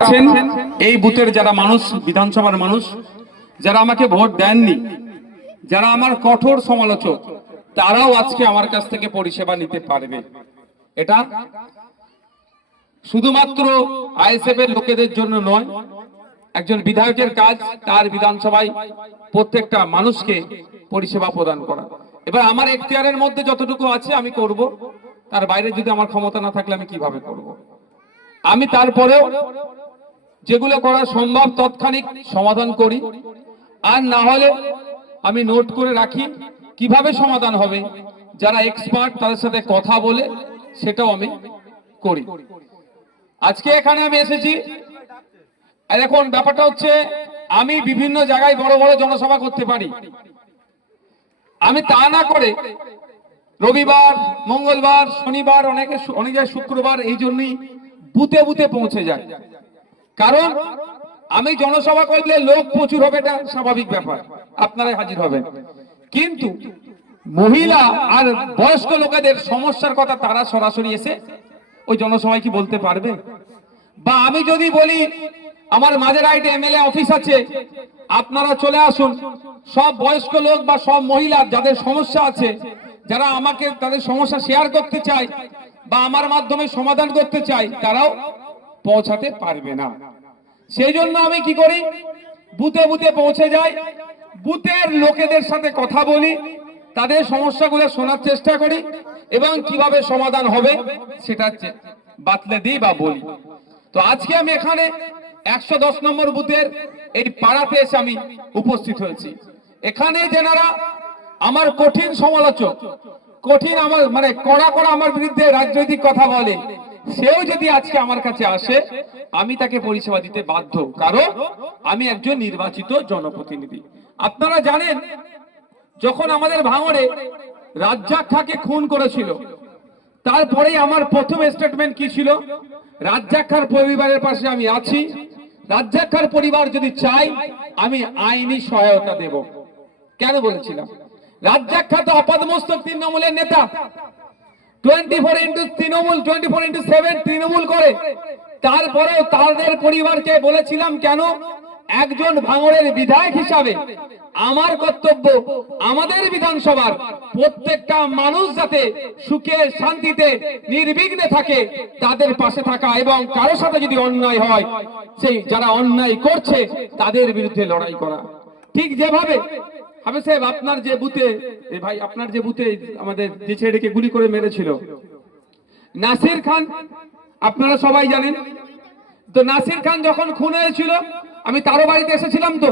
আছেন এই বুথের যারা মানুষ, বিধানসভার মানুষ যারা আমাকে ভোট দেননি, যারা আমার কঠোর সমালোচক, তারাও আজকে আমার কাছ থেকে পরিষেবা নিতে পারবে। এটা শুধুমাত্র আইএসএফ এর লোকেদের জন্য নয়, একজন বিধায়কের কাজ তার বিধানসভায় প্রত্যেকটা মানুষকে পরিষেবা প্রদান করা। এবার আমার এখতিয়ারের মধ্যে যতটুকু আছে আমি করব, তার বাইরে যদি আমার ক্ষমতা না থাকলে আমি কিভাবে করব। আমি তারপরেও যেগুলো করা সম্ভব তৎক্ষণিক সমাধান করি, আর না হলে আমি নোট করে রাখি কিভাবে সমাধান হবে, যারা এক্সপার্ট তাদের সাথে কথা বলে সেটাও আমি করি। আজকে এখানে আমি এসেছি, এখন ব্যাপারটা হচ্ছে আমি বিভিন্ন জায়গায় বড় বড় জনসভা করতে পারি, আমি তা না করে রবিবার, মঙ্গলবার, শনিবার, অনেক জায়গায় শুক্রবার, এই জন্যই বুথে বুথে পৌঁছে যায়। কারণ আমি জনসভা করলে লোক প্রচুর হবে, এটা স্বাভাবিক ব্যাপার, আপনারাই হাজির হবেন। কিন্তু মহিলা আর বয়স্ক লোকেদের সমস্যার কথা তারা সরাসরি এসে ওই জনসভায় কি বলতে পারবে? বা আমি যদি বলি আমার মাঝেরহাটে এমএলএ অফিস আছে, আপনারা চলে আসুন, সব বয়স্ক লোক বা সব মহিলা যাদের সমস্যা আছে, যারা আমাকে তাদের সমস্যা শেয়ার করতে চায় বা আমার মাধ্যমে সমাধান করতে চায়, তারাও পৌঁছাতে পারবে না। সেই জন্য আমি কি করি, বুথে বুথে পৌঁছে যাই, বুথের লোকেদের সাথে কথা বলি, তাদের সমস্যাগুলো শোনার চেষ্টা করি এবং কিভাবে সমাধান হবে সেটা বাতলে দিই বা বলি। তো আজকে আমি এখানে 110 নম্বর বুথের এই পাড়াতে এসে আমি উপস্থিত হয়েছি। এখানে যারা আমার কঠিন সমালোচক, কঠিন আমার মানে কড়া কড়া আমার বিরুদ্ধে রাজনৈতিক কথা বলে, সেও যদি আজকে আমার কাছে আসে আমি তাকে পরিষেবা দিতে বাধ্য, কারণ আমি একজন নির্বাচিত জনপ্রতিনিধি। আপনারা জানেন যখন আমাদের ভাঙড়ে রাজ্জাক খাঁকে খুন করেছিল, তারপরেই আমার প্রথম স্টেটমেন্ট কি ছিল, রাজ্জাক খাঁর পরিবারের পাশে আমি আছি, রাজ্জাক খাঁর পরিবার যদি চাই আমি আইনি সহায়তা দেব। কেন বলেছিলাম? রাজ্জাক খাঁ তো আপাদমস্তক তৃণমূলের নেতা, 24x7 তৃণমূল করে, তারপরেও তাদের পরিবারকে বলেছিলাম কেন, একজন ভাঙড়ের বিধায়ক হিসাবে আমার কর্তব্য আমাদের বিধানসভার প্রত্যেকটা মানুষ যাতে সুখে শান্তিতে নির্বিঘ্নে থাকে তাদের পাশে থাকা, এবং কারো সাথে যদি অন্যায় হয় সেই যারা অন্যায় করছে তাদের বিরুদ্ধে লড়াই করা। ঠিক যেভাবে হাফেজ সাহেব আপনার যে বুথে, ভাই আপনার যে বুথে আমাদের যে ছেলেকে গুলি করে মেরেছিল নাসির খান, আপনারা সবাই জানেন তো, নাসির খান যখন খুন হয়েছিল আমি তারও বাড়িতে এসেছিলাম। তো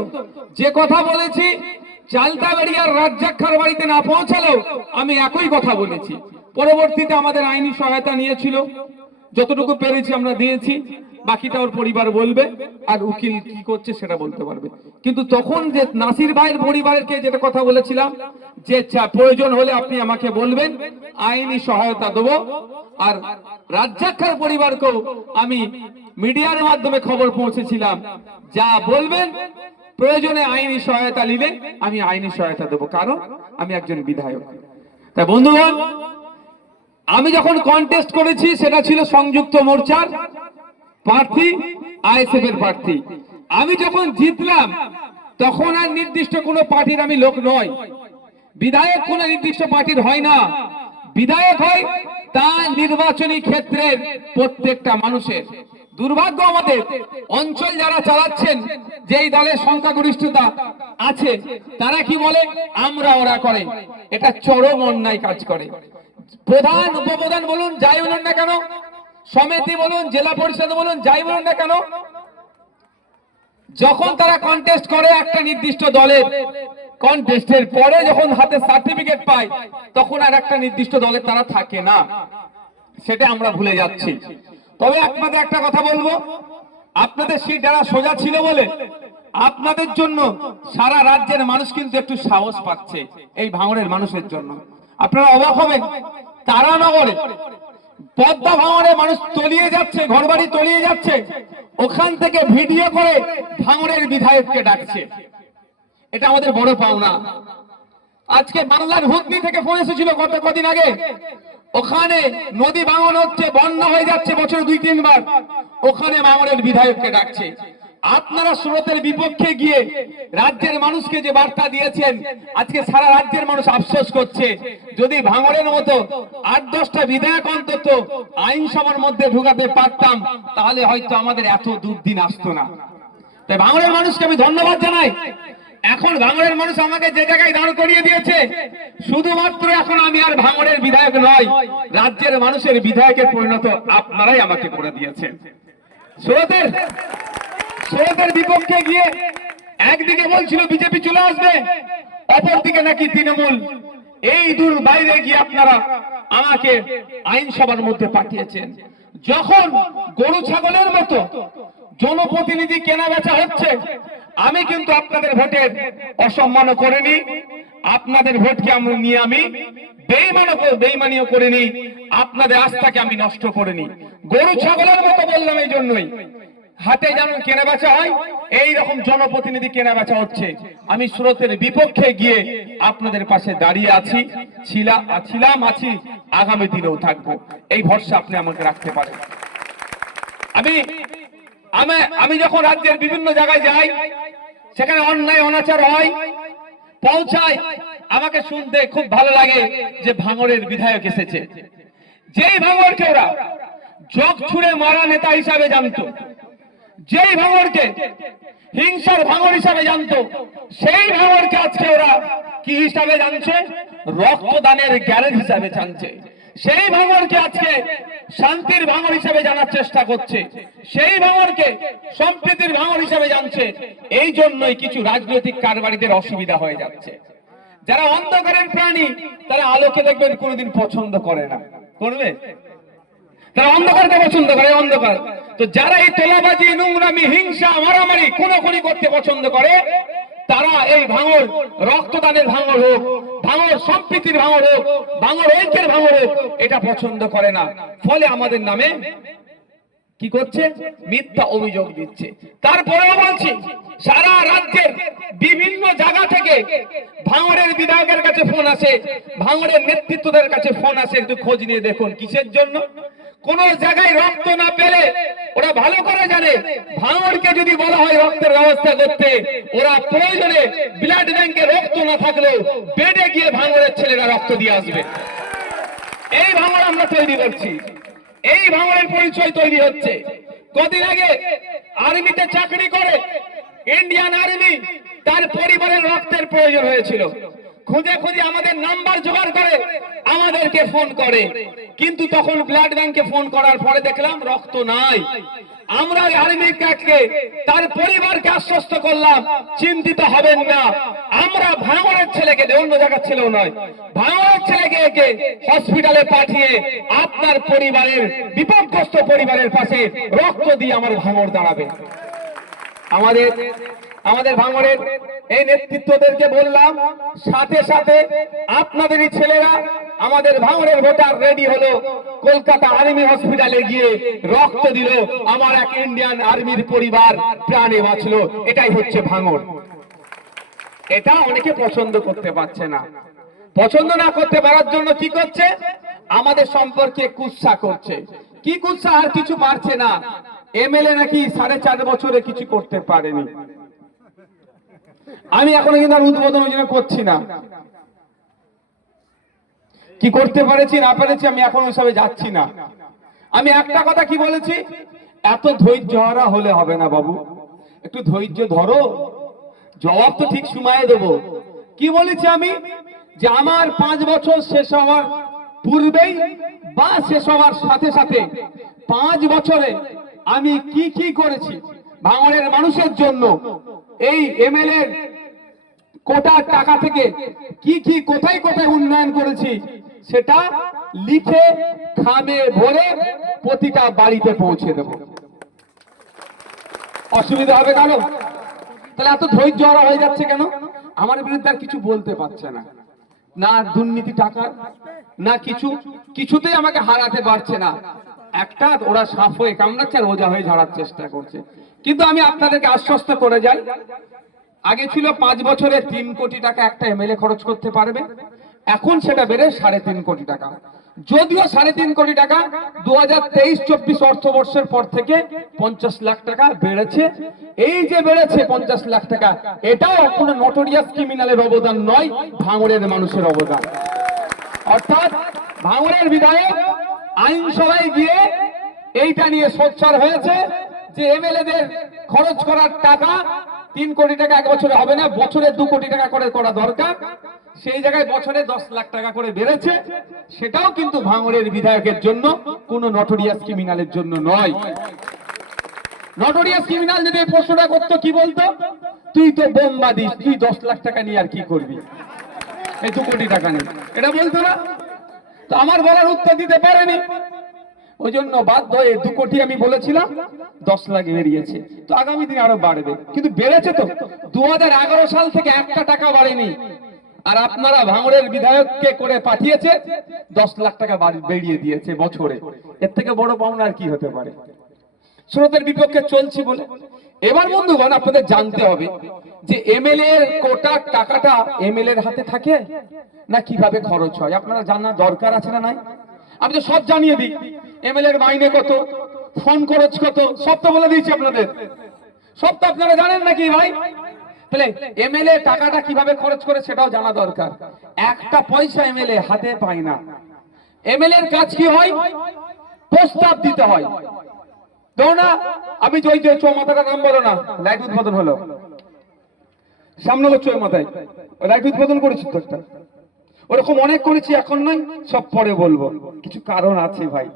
যে কথা বলেছি চালতাবাড়িয়ার রাজ্জাক খাঁর বাড়িতে না পৌঁছালেও আমি একই কথা বলেছি। পরবর্তীতে আমাদের আইনি সহায়তা নিয়েছিল, যতটুকু পেরেছি আমরা দিয়েছি, বাকিটা ওর পরিবার বলবে আর উকিল কি করছে সেটা বলতে পারবে। কিন্তু তখন যে নাসির ভাইয়ের পরিবারকে যেটা কথা বলেছিলাম যে প্রয়োজন হলে আপনি আমাকে বলবেন, আইনি সহায়তা দেবো, আর রাজ্জাক খাঁর পরিবারকেও আমি মিডিয়ার মাধ্যমে খবর পৌঁছেছিলাম, যা বলবেন প্রয়োজনে আইনি সহায়তা নিলে আমি আইনি সহায়তা দেবো, কারণ আমি একজন বিধায়ক। তাই বন্ধুগণ, আমি যখন কন্টেস্ট করেছি সেটা ছিল সংযুক্ত মোর্চার প্রার্থী, আইএসএফ এর প্রার্থী। আমি যখন জিতলাম তখন আর নির্দিষ্ট কোনো পার্টির আমি লোক নয়, বিধায়ক কোনো নির্দিষ্ট পার্টির হয় না, বিধায়ক হয় তার নির্বাচনী ক্ষেত্রের প্রত্যেকটা মানুষের। দুর্ভাগ্য আমাদের অঞ্চল যারা চালাচ্ছেন, যেই দলের সংখ্যাগরিষ্ঠতা আছে, তারা কি বলে আমরা ওরা করে, এটা চরম অন্যায় কাজ করে। প্রধান উপপ্রধান বলুন যাই বলুন না কেন, সমিতি বলুন জেলা পরিষদ বলুন যাই বলুন না কেন, যখন তারা কন্টেস্ট করে একটা নির্দিষ্ট দলের, কন্টেস্টের পরে যখন হাতে সার্টিফিকেট পায় তখন আর একটা নির্দিষ্ট দলের তারা থাকে না, সেটা আমরা ভুলে যাচ্ছি। তবে আপনাদের একটা কথা বলবো, আপনাদের সিট যারা সোজা ছিল বলে আপনাদের জন্য সারা রাজ্যের মানুষ কিন্তু একটু সাহস পাচ্ছে এই ভাঙড়ের মানুষের জন্য। আপনারা অবাক হবেন, তারানগরে পদ্মা ভাঙড়ে মানুষ তলিয়ে যাচ্ছে, ঘরবাড়ি তলিয়ে যাচ্ছে, ওখান থেকে ভিডিও করে ভাঙড়ের বিধায়ককে ডাকছে। এটা আমাদের বড় পাওনা। আজকে বাংলার হুগলি থেকে ফোন এসেছিল গত কদিন আগে, ওখানে নদী ভাঙন হচ্ছে, বন্যা হয়ে যাচ্ছে বছর 2-3 বার, ওখানে ভাঙনের বিধায়ককে ডাকছে। আপনারা সুরতের বিপক্ষে গিয়ে রাজ্যের মানুষকে যে বার্তা দিয়েছেন, আজকে সারা রাজ্যের মানুষ আফসোস করছে। যদি ভাঙনের মতো 8-10টা বিধায়ক অন্তত আইনসভার মধ্যে ঢুকাতে পারতাম, তাহলে হয়তো আমাদের এত দুর্দিন আসতো না। তাই ভাঙনের মানুষকে আমি ধন্যবাদ জানাই। এখন ভাঙনের মানুষ আমাকে যে জায়গায় দাঁড় করিয়ে দিয়েছে, শুধুমাত্র এখন আমি আর ভাঙনের বিধায়ক নয়, রাজ্যের মানুষের বিধায়কের পরিণত আপনারাই আমাকে করে দিয়েছেন। সুরতের বিপক্ষে গিয়ে একদিকে বলছিল বিজেপি চলে আসবে, অপরদিকে নাকি তৃণমূল। এই দূর বাইরে গিয়ে আপনারা আমাকে আইনসভার মধ্যে পাঠিয়েছেন। যখন গরু ছাগলের মতো জনপ্রতিনিধি কেনা বেচা হচ্ছে, আমি কিন্তু আপনাদের ভোটের অসম্মান করিনি, আপনাদের ভোটকে আমি বেইমানিও করিনি, আপনাদের আস্থাকে আমি নষ্ট করিনি। গরু ছাগলের মতো বললাম এই জন্যই, হাটে যেমন কেনা বেচা হয়, এই রকম জনপ্রতিনিধি কেনা বেচা হচ্ছে। আমি সুরতের বিপক্ষে গিয়ে আপনাদের পাশে দাঁড়িয়ে আছি, ছিলাম, আছি, আগামী দিনেও থাকবো। এই ভরসা আপনি আমাকে রাখতে পারেন। আমি যখন রাজ্যের বিভিন্ন জায়গায় যাই, সেখানে অন্যায় অনাচার হয়, পৌঁছায়, আমাকে শুনতে খুব ভালো লাগে যে ভাঙড়ের বিধায়ক এসেছে। যেই ভাঙড়কে ওরা জগ ছুড়ে মারা নেতা হিসাবে জানতো, যেই ভাঙড়কে হিংসার ভাঙড় হিসাবে জানতো, সেই ভাঙড়কে আজকে ওরা কি হিসাবে জানছে? রক্তদানের গ্যারেজ হিসাবে জানছে। সেই ভাঙড়কে আজকে শান্তির ভাঙড় হিসাবে জানার চেষ্টা করছে, সেই ভাঙড়কে সম্প্রীতির ভাঙড় হিসাবে জানছে। এই জন্যই কিছু রাজনৈতিক কারবারিদের অসুবিধা হয়ে যাচ্ছে। যারা অন্ধকারের প্রাণী, তারা আলোকে দেখবেন কোনোদিন পছন্দ করে না, করবে? তারা অন্ধকারকে পছন্দ করে, অন্ধকার। তো যারা এই তোলাবাজি, নোংরামি, হিংসা, মারামারি, খুনোখুনি করতে পছন্দ করে, তারা এই ভাঙড় রক্তদানের ভাঙড় হোক, ভাঙড় সম্প্রীতির ভাঙড় হোক, ভাঙড় ঐক্যের ভাঙড় হোক, এটা পছন্দ করে না। ফলে আমাদের নামে কি করছে? মিথ্যা অভিযোগ দিচ্ছে। তারপরেও বলছি, সারা রাজ্যের বিভিন্ন জায়গা থেকে ভাঙড়ের বিধায়কের কাছে ফোন আসে, ভাঙড়ের নেতৃত্বদের কাছে ফোন আসে, একটু খোঁজ নিয়ে দেখুন কিসের জন্য। কোন জায়গায় রক্ত না পেলে ওরা ভালো করে জানে, ভাঙড়কে যদি বলা হয় রক্তের ব্যবস্থা করতে, ওরা প্রয়োজনে ব্লাড ব্যাংকে রক্ত না থাকলেও বেডে গিয়ে ভাঙড়ের ছেলেরা রক্ত দিয়ে আসবে। এই ভাঙড় আমরা তৈরি করছি, এই ভাঙড়ের পরিচয় তৈরি হচ্ছে। কদিন আগে আর্মিতে চাকরি করে ইন্ডিয়ান আর্মি, তার পরিবারের রক্তের প্রয়োজন হয়েছিল, খুঁজে খুঁজে আমাদের নাম্বার জোগাড় করে আমাদেরকে ফোন করে, কিন্তু তখন ব্লাড ব্যাংকে ফোন করার পরে দেখলাম রক্ত নাই। আমরা আর্মি কাটকে তার পরিবারকে আশ্বস্ত করলাম, চিন্তিত হবেন না, আমরা ভাঙড়ের ছেলেকে, অন্য জায়গার ছেলেও নয়, ভাঙড়ের ছেলেকে হসপিটালে পাঠিয়ে আপনার পরিবারের, বিপদগ্রস্ত পরিবারের পাশে রক্ত দিয়ে আমার ভাঙড় দাঁড়াবে। আমাদের ভাঙড়ের এই নেতৃত্বদেরকে বললাম, সাথে সাথে আপনাদেরই ছেলেরা, আমাদের ভাঙড়ের ভোটার রেডি হলো, কলকাতা আর্মি হসপিটালে গিয়ে রক্ত দিল, আমার এক ইন্ডিয়ান আর্মির পরিবার প্রাণে বাঁচলো। এটাই হচ্ছে ভাঙড়। এটা অনেকে পছন্দ করতে পারছে না। পছন্দ না করতে পারার জন্য কি করছে? আমাদের সম্পর্কে কুৎসা করছে। কি কুৎসা? আর কিছু পারছে না। এমএলএ নাকি 4.5 বছরে কিছু করতে পারেনি। আমি এখনো কিন্তু আর উদ্বোধন ওই জন্য করছি না। কি করতে পেরেছি না পেরেছি আমি এখন ওইসবে যাচ্ছি না। আমি একটা কথা কি বলেছি, এত ধৈর্য হারা হলে হবে না বাবু, একটু ধৈর্য ধরো, জবাব তো ঠিক সময়ে দেবো। কি বলেছি আমি? যে আমার 5 বছর শেষ হওয়ার পূর্বেই বা শেষ হওয়ার সাথে সাথে 5 বছরে আমি কি কি করেছি ভাঙড়ের মানুষের জন্য, এই এমএলএ কোটার টাকা থেকে কি কি কোথায় কোথায় উন্নয়ন করেছি, সেটা লিখে খামে ভরে প্রতিটা বাড়িতে পৌঁছে দেব। অসুবিধা হবে কেন? তাহলে এত ধৈর্য হারা হয়ে যাচ্ছে কেন? আমার বিরুদ্ধে আর কিছু বলতে পারছে না, না দুর্নীতি টাকা, না কিছুতেই আমাকে হারাতে পারছে না। একটা ওরা সাফ হয়ে কামড়াচ্ছে আর ওজা হয়ে ঝাড়ার চেষ্টা করছে। কিন্তু আমি আপনাদেরকে আশ্বস্ত করে যাই, আগে ছিল 5 বছরে 3 কোটি টাকা একটা এমএলএ খরচ করতে পারবে, এখন সেটা বেড়ে 3.5 কোটি টাকা। যদিও 3.5 কোটি টাকা 2023-24 অর্থবর্ষের পর থেকে 50 লাখ টাকা বেড়েছে। এই যে বেড়েছে 50 লাখ টাকা, এটাও কোনো নটোরিয়াস ক্রিমিনালের অবদান নয়, ভাঙড়ের মানুষের অবদান। অর্থাৎ ভাঙড়ের বিধায়ক আইনসভায় গিয়ে এইটা নিয়ে সোচ্চার হয়েছে যে এমএলএদের খরচ করার টাকা 3 কোটি টাকা এক বছরে হবে না, বছরে 2 কোটি টাকা করে করা দরকার। সেই জায়গায় বছরে 10 লাখ টাকা করে বেড়েছে, সেটাও কিন্তু ভাঙড়ের বিধায়কের জন্য, কোন নটোরিয়াস ক্রিমিনালের জন্য নয়। নটোরিয়াস ক্রিমিনাল যদি এই প্রশ্নটা করতো, কি বলতো? তুই তো বোমা দিস, তুই 10 লাখ টাকা নিয়ে আর কি করবি, এই 2 কোটি টাকা নেই, এটা বলতো না? তো আমার বলার উত্তর দিতে পারেনি, ওই জন্য বাধ্য হয়ে 2 কোটি আমি বলেছিলাম, 10 লাখ বেরিয়েছে। তো আগামী দিনে আরো বাড়বে, কিন্তু বেড়েছে তো। 2011 সাল থেকে একটা টাকা বাড়েনি, আর আপনারা ভাঙড়ের বিধায়ককে করে পাঠিয়েছে 10 লাখ টাকা বেরিয়ে দিয়েছে বছরে। এর থেকে বড় পাওনা আর কি হতে পারে? স্রোতের বিপক্ষে চলছি বলে। এবার বন্ধুগণ, আপনাদের জানতে হবে যে এমএলএ এর কোটার টাকাটা এমএলএ এর হাতে থাকে না কিভাবে খরচ হয়, আপনারা জানার দরকার আছে না নাই? আমি তো সব জানিয়ে দিই, এমএলএ এর মাইনে কত, ফোন খরচ কত, সব তো বলে দিয়েছি আপনাদের। সব তো আপনারা জানেন নাকি ভাই? তাহলে এমএলএ টাকাটা কিভাবে খরচ করে সেটাও জানা দরকার। একটা পয়সা এমএলএ হাতে পায় না। এমএলএ এর কাজ কি হয়? প্রস্তাব দিতে হয়। তো না, আমি যে চৌমাথাটার নাম বলো না, লাইট উদ্বোধন হলো সামনে চৌমাথায়, লাইট উদ্বোধন করেছি তো একটা, ওরকম অনেক করেছি, এখন নয়, সব পরে বলবো। কিছু কারণ আছে ভাই,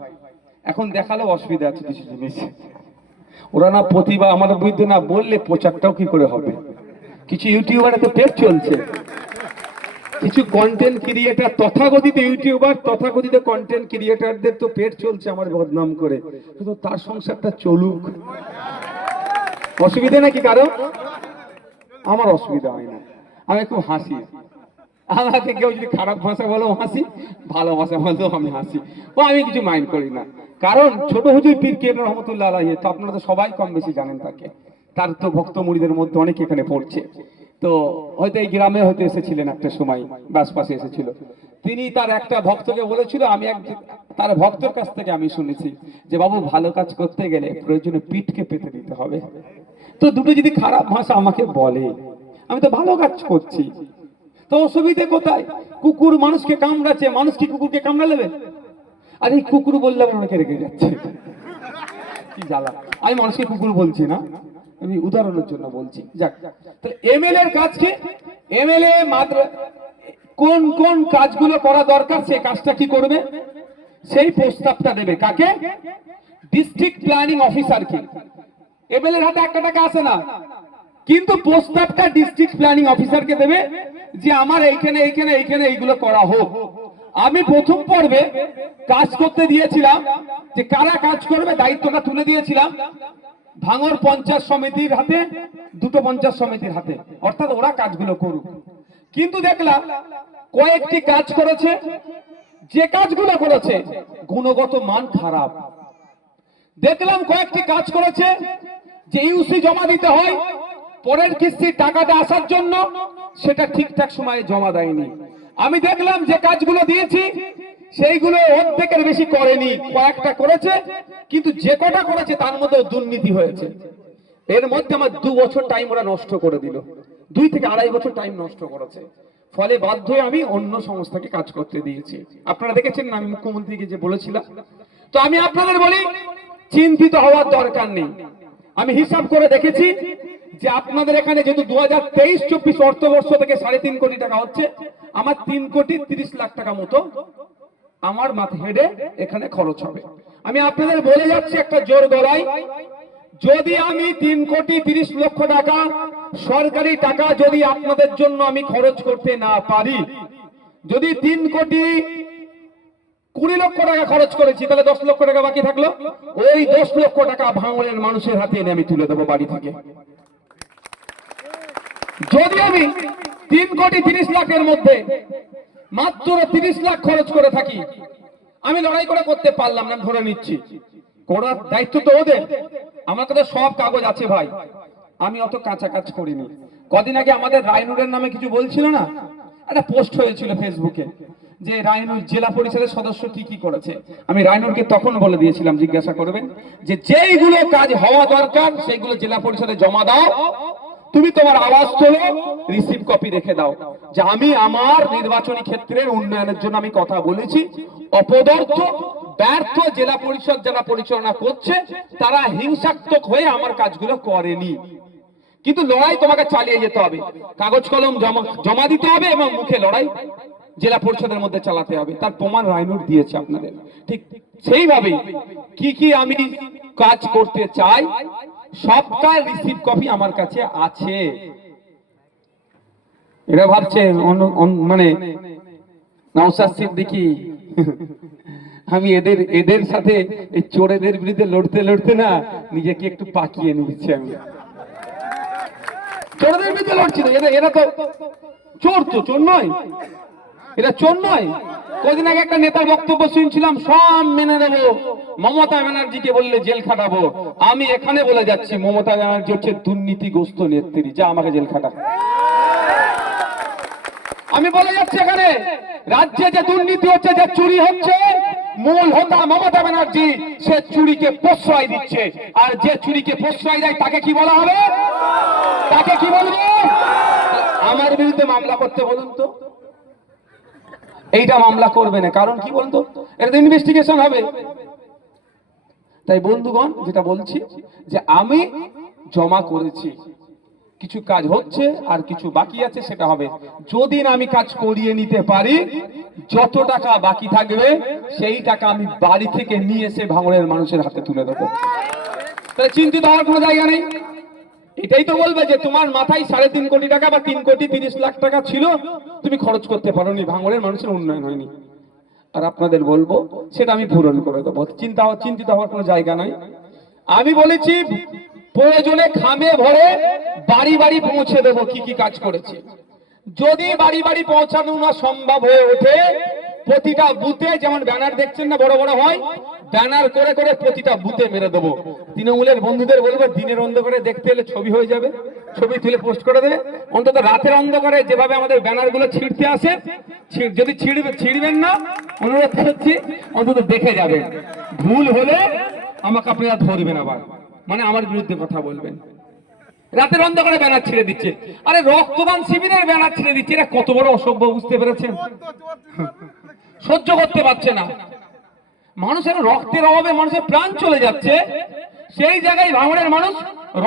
এখন দেখালেও অসুবিধা আছে কিছু জিনিস। ওরা না প্রতিভা আমাদের বুঝতে না বললে প্রচারটাও কি করে হবে। কিছু ইউটিউবারে তো পেট চলছে, কিছু কন্টেন্ট ক্রিয়েটার, তথাকথিত ইউটিউবার, তথাকথিত কন্টেন্ট ক্রিয়েটারদের তো পেট চলছে আমার বদনাম করে, কিন্তু তার সংসারটা চলুক। অসুবিধা নাকি কারো? আমার অসুবিধা হয় না, আমি খুব হাসি। আমাকে কেউ যদি খারাপ ভাষা বলো হাসি, ভালো ভাষা বললেও আমি হাসি, ও আমি কিছু মাইন্ড করি না। কারণ ছোট হুজুর পীর কেবলা রহমতুল্লাহ আলাইহি তো আপনারা তো সবাই কম বেশি জানেন তাকে, তার তো ভক্ত মুড়িদের মধ্যে অনেকে এখানে পড়ছে। তো হয়তো এই গ্রামে হয়তো এসেছিলেন একটা সময়, আশপাশে এসেছিল। তিনি তার একটা ভক্তকে বলেছিল, আমি তার ভক্তের কাছ থেকে আমি শুনেছি যে বাবু, ভালো কাজ করতে গেলে প্রয়োজনে পিঠকে পেতে দিতে হবে। তো দুটো যদি খারাপ ভাষা আমাকে বলে, আমি তো ভালো কাজ করছি, তো অসুবিধে কোথায়? কুকুর মানুষকে কামড়াচ্ছে, মানুষ কি কুকুরকে কামড়া নেবে? আর এই কুকুর বললে আমাকে রেখে যাচ্ছে, কি জ্বালা। আমি মানুষকে কুকুর বলছি না, আমি উদাহরণের জন্য বলছি। যাক, তাহলে এমএলএ এর কাজ কি? এমএলএ মাত্র কোন কোন কাজগুলো করা দরকার, সেই কাজটা কি করবে, সেই প্রস্তাবটা দেবে কাকে? ডিস্ট্রিক্ট প্ল্যানিং অফিসারকে। এমএলএ এর হাতে একটা টাকা আসে না, কিন্তু প্রস্তাবটা ডিস্ট্রিক্ট প্ল্যানিং অফিসারকে দেবে যে আমার এইখানে এইখানে এইখানে এইগুলো করা হোক। আমি প্রথম পর্বে কাজ করতে দিয়েছিলাম, যে কারা কাজ করবে দায়িত্বটা তুলে দিয়েছিলাম ভাঙড় পঞ্চায়েত সমিতির হাতে, দুটো পঞ্চায়েত সমিতির হাতে, অর্থাৎ ওরা কাজগুলো করুক। কিন্তু দেখলাম কয়েকটি কাজ করেছে, যে কাজগুলো করেছে গুণগত মান খারাপ। দেখলাম কয়েকটি কাজ করেছে যে ইউসি জমা দিতে হয়, পরের কিস্তির টাকাটা আসার জন্য সেটা ঠিকঠাক সময়ে জমা দেয়নি। আমি দেখলাম যে কাজগুলো দিয়েছি সেইগুলো অর্ধেকের বেশি করেনি, কয়েকটা করেছে, কিন্তু যে কটা করেছে তার মধ্যে দুর্নীতি হয়েছে। এর মধ্যে আমার 2 বছর টাইম ওরা নষ্ট করে দিল, 2 থেকে 2.5 বছর টাইম নষ্ট করেছে। ফলে বাধ্য হয়ে আমি অন্য সংস্থাকে কাজ করতে দিয়েছি। আপনারা দেখেছেন না আমি মুখ্যমন্ত্রীকে যে বলেছিলাম। তো আমি আপনাদের বলি, চিন্তিত হওয়ার দরকার নেই। আমি হিসাব করে দেখেছি যে আপনাদের এখানে যেহেতু 2023-24 অর্থবর্ষ থেকে 3.5 কোটি টাকা হচ্ছে, আমার 3 কোটি 30 লাখ টাকা মতো আমার মাথা হেডে এখানে খরচ হবে। আমি আপনাদের বলে যাচ্ছি একটা জোর গলায়, যদি আমি 3 কোটি 30 লক্ষ টাকা সরকারি টাকা যদি আপনাদের জন্য আমি খরচ করতে না পারি, যদি 3 কোটি 20 লক্ষ টাকা খরচ করেছি, তাহলে 10 লক্ষ টাকা বাকি থাকলো, ওই 10 লক্ষ টাকা ভাঙড়ের মানুষের হাতে এনে আমি তুলে দেবো বাড়ি থেকে। যদি আমি 3 কোটি 30 লাখের মধ্যে মাত্র 30 লাখ খরচ করে থাকি, আমি লড়াই করে করতে পারলাম না, ধরে নিচ্ছি, করার দায়িত্ব তো ওদের। আমার কাছে সব কাগজ আছে ভাই, আমি অত কাঁচা কাজ করিনি। কদিন আগে আমাদের রায়নুরের নামে কিছু বলছিল না, একটা পোস্ট হয়েছিল ফেসবুকে যে রায়নুর জেলা পরিষদের সদস্য কি কি করেছে। আমি রায়নুরকে তখন বলে দিয়েছিলাম, জিজ্ঞাসা করবেন যে যেইগুলো কাজ হওয়া দরকার সেইগুলো জেলা পরিষদে জমা দাও, তুমি তোমার আওয়াজ তোলো, রিসিভ কপি রেখে দাও যে আমি আমার নির্বাচনী ক্ষেত্রের উন্নয়নের জন্য আমি কথা বলেছি। অপদার্থ ব্যর্থ জেলা পরিষদ যারা পরিচালনা করছে তারা হিংসাত্মক হয়ে আমার কাজগুলো করেনি। কিন্তু লড়াই তোমাকে চালিয়ে যেতে হবে, কাগজ কলম জমা দিতে হবে এবং মুখে লড়াই জেলা পরিষদের মধ্যে চালাতে হবে। তার প্রমাণ রায়নুর দিয়েছে আপনাদের। ঠিক সেইভাবে কি কি আমি কাজ করতে চাই সবটার রিসিভ কপি আমার কাছে আছে। এরা ভাবছে মানে নওশাদ সিদ্দিকী আমি এদের সাথে এই চোরেদের বিরুদ্ধে লড়তে লড়তে না নিজেকে একটু পাকিয়ে নিয়েছি। আমি চোরদের বিরুদ্ধে লড়ছি না, এরা তো চোর, তো চোর নয়, এটা চোর নয়। কদিন আগে একটা নেতার বক্তব্য শুনছিলাম, সব মেনে নেবো, মমতা ব্যানার্জিকে বললে জেল খাটাবো। আমি এখানে বলে যাচ্ছি মমতা ব্যানার্জি হচ্ছে দুর্নীতিগ্রস্ত নেত্রী, যা আমাকে জেল খাটা। আমি বলে যাচ্ছি এখানে রাজ্যে যে দুর্নীতি হচ্ছে, যে চুরি হচ্ছে, মূল হোতা মমতা ব্যানার্জি। সে চুরিকে প্রশ্রয় দিচ্ছে, আর যে চুরিকে প্রশ্রয় দেয় তাকে কি বলা হবে? তাকে কি বলবো? আমার বিরুদ্ধে মামলা করতে বলুন তো, এইটা মামলা করবে না, কারণ কি বলতো, এটা ইনভেস্টিগেশন হবে। তাই বন্ধুগণ, যেটা বলছি যে আমি জমা করেছি, কিছু কাজ হচ্ছে আর কিছু বাকি আছে, সেটা হবে। যদি আমি কাজ করিয়ে নিতে পারি, যত টাকা বাকি থাকবে সেই টাকা আমি বাড়ি থেকে নিয়ে এসে ভাঙড়ের মানুষের হাতে তুলে দেবো। তাহলে চিন্তিত হওয়ার কোনো জায়গা নেই। এটাই তো বলবে যে তোমার মাথায় 3.5 কোটি টাকা বা 3,30,00,000 টাকা ছিল, তুমি খরচ করতে পারোনি, ভাঙড়ের মানুষের উন্নয়ন হয়নি। আর আপনাদের বলবো সেটা আমি পূরণ করে দেবো, চিন্তিত হওয়ার কোনো জায়গা নাই। আমি বলেছি প্রয়োজনে খামে ভরে বাড়ি বাড়ি পৌঁছে দেবো কি কি কাজ করেছি। যদি বাড়ি বাড়ি পৌঁছানো না সম্ভব হয়ে ওঠে, প্রতিটা বুথে যেমন ব্যানার দেখছেন না বড় বড় হয়, ব্যানার করে করে প্রতিটা বুথে মেরে দেবো। তৃণমূলের বন্ধুদের বলবো দিনের অন্ধকারে দেখতে এলে ছবি হয়ে যাবে, ছবি তুলে পোস্ট করে দেবে। অন্তত রাতের অন্ধকারে যেভাবে আমাদের ব্যানার গুলো ছিঁড়তে আসে, যদি ছিঁড়বেন না, অনুরোধ করছি অন্তত দেখে যাবেন। ভুল হলে আমাকে আপনারা ধরবেন, আবার মানে আমার বিরুদ্ধে কথা বলবেন। রাতের অন্ধকারে ব্যানার ছিঁড়ে দিচ্ছে, আরে রক্তদান শিবিরের ব্যানার ছিঁড়ে দিচ্ছে। এটা কত বড় অসভ্য, বুঝতে পেরেছেন? সহ্য করতে পারছে না। মানুষের রক্তের অভাবে মানুষের প্রাণ চলে যাচ্ছে, সেই জায়গায় ভাঙড়ের মানুষ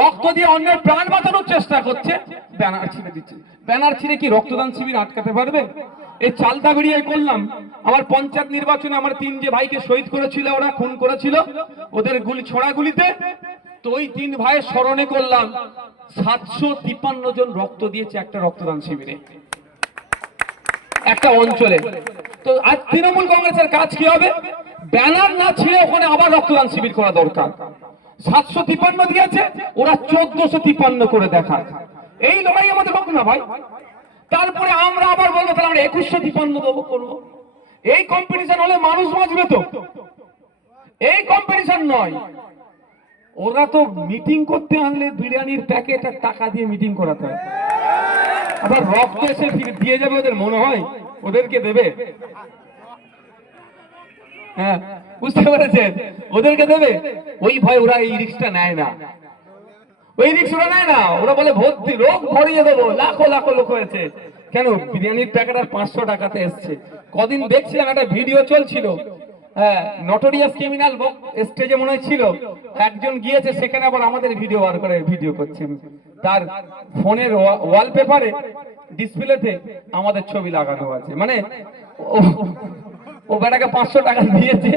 রক্ত দিয়ে অন্যের প্রাণ বাঁচানোর চেষ্টা করছে, ব্যানার ছিঁড়ে দিচ্ছে। ব্যানার ছিঁড়ে কি রক্তদান শিবির আটকাতে পারবে? এই চালতা বেরিয়ে করলাম, আমার পঞ্চায়েত নির্বাচনে আমার 3 যে ভাইকে শহীদ করেছিল, ওরা খুন করেছিল, ওদের ছোড়া গুলিতে, তো ওই 3 ভাইয়ের স্মরণে করলাম 753 জন রক্ত দিয়েছে একটা রক্তদান শিবিরে, একটা অঞ্চলে। তো আজ তৃণমূল কংগ্রেসের কাজ কি হবে? ব্যানার না ছিঁড়ে ওখানে আবার রক্তদান শিবির করা দরকার। 753 দিয়েছে, ওরা 1453 করে দেখা। এই লড়াই আমাদের হোক না ভাই। তারপরে আমরা আবার বলবো তাহলে আমরা 2153 দেবো, করবো। এই কম্পিটিশন হলে মানুষ বাঁচবে তো, এই কম্পিটিশন নয়। ওরা তো মিটিং করতে আনলে বিরিয়ানির প্যাকেট আর টাকা দিয়ে মিটিং করাতে হয়, আবার রক্ত এসে দিয়ে যাবে, ওদের মনে হয় ওদেরকে দেবে? হ্যাঁ, বুঝতে পেরেছেন? ওদেরকে দেবে, ওই ভয় ওরা এই রিস্কটা নেয় না, ওই রিস্ক ওরা নেয় না। ওরা বলে ভর্তি লোক ভরিয়ে দেবো, লাখো লাখো লোক হয়েছে। কেন? বিরিয়ানির প্যাকেট আর 500 টাকাতে এসছে। কদিন দেখছিলাম একটা ভিডিও চলছিল, হ্যাঁ, নটোরিয়াস ক্রিমিনাল স্টেজে মনে ছিল, একজন গিয়েছে, সেখানে আবার আমাদের ভিডিও বার করে ভিডিও করছে, তার ফোনের ওয়ালপেপারে ডিসপ্লেতে আমাদের ছবি লাগানো আছে। মানে ও বেটাকে 500 টাকা দিয়েছে,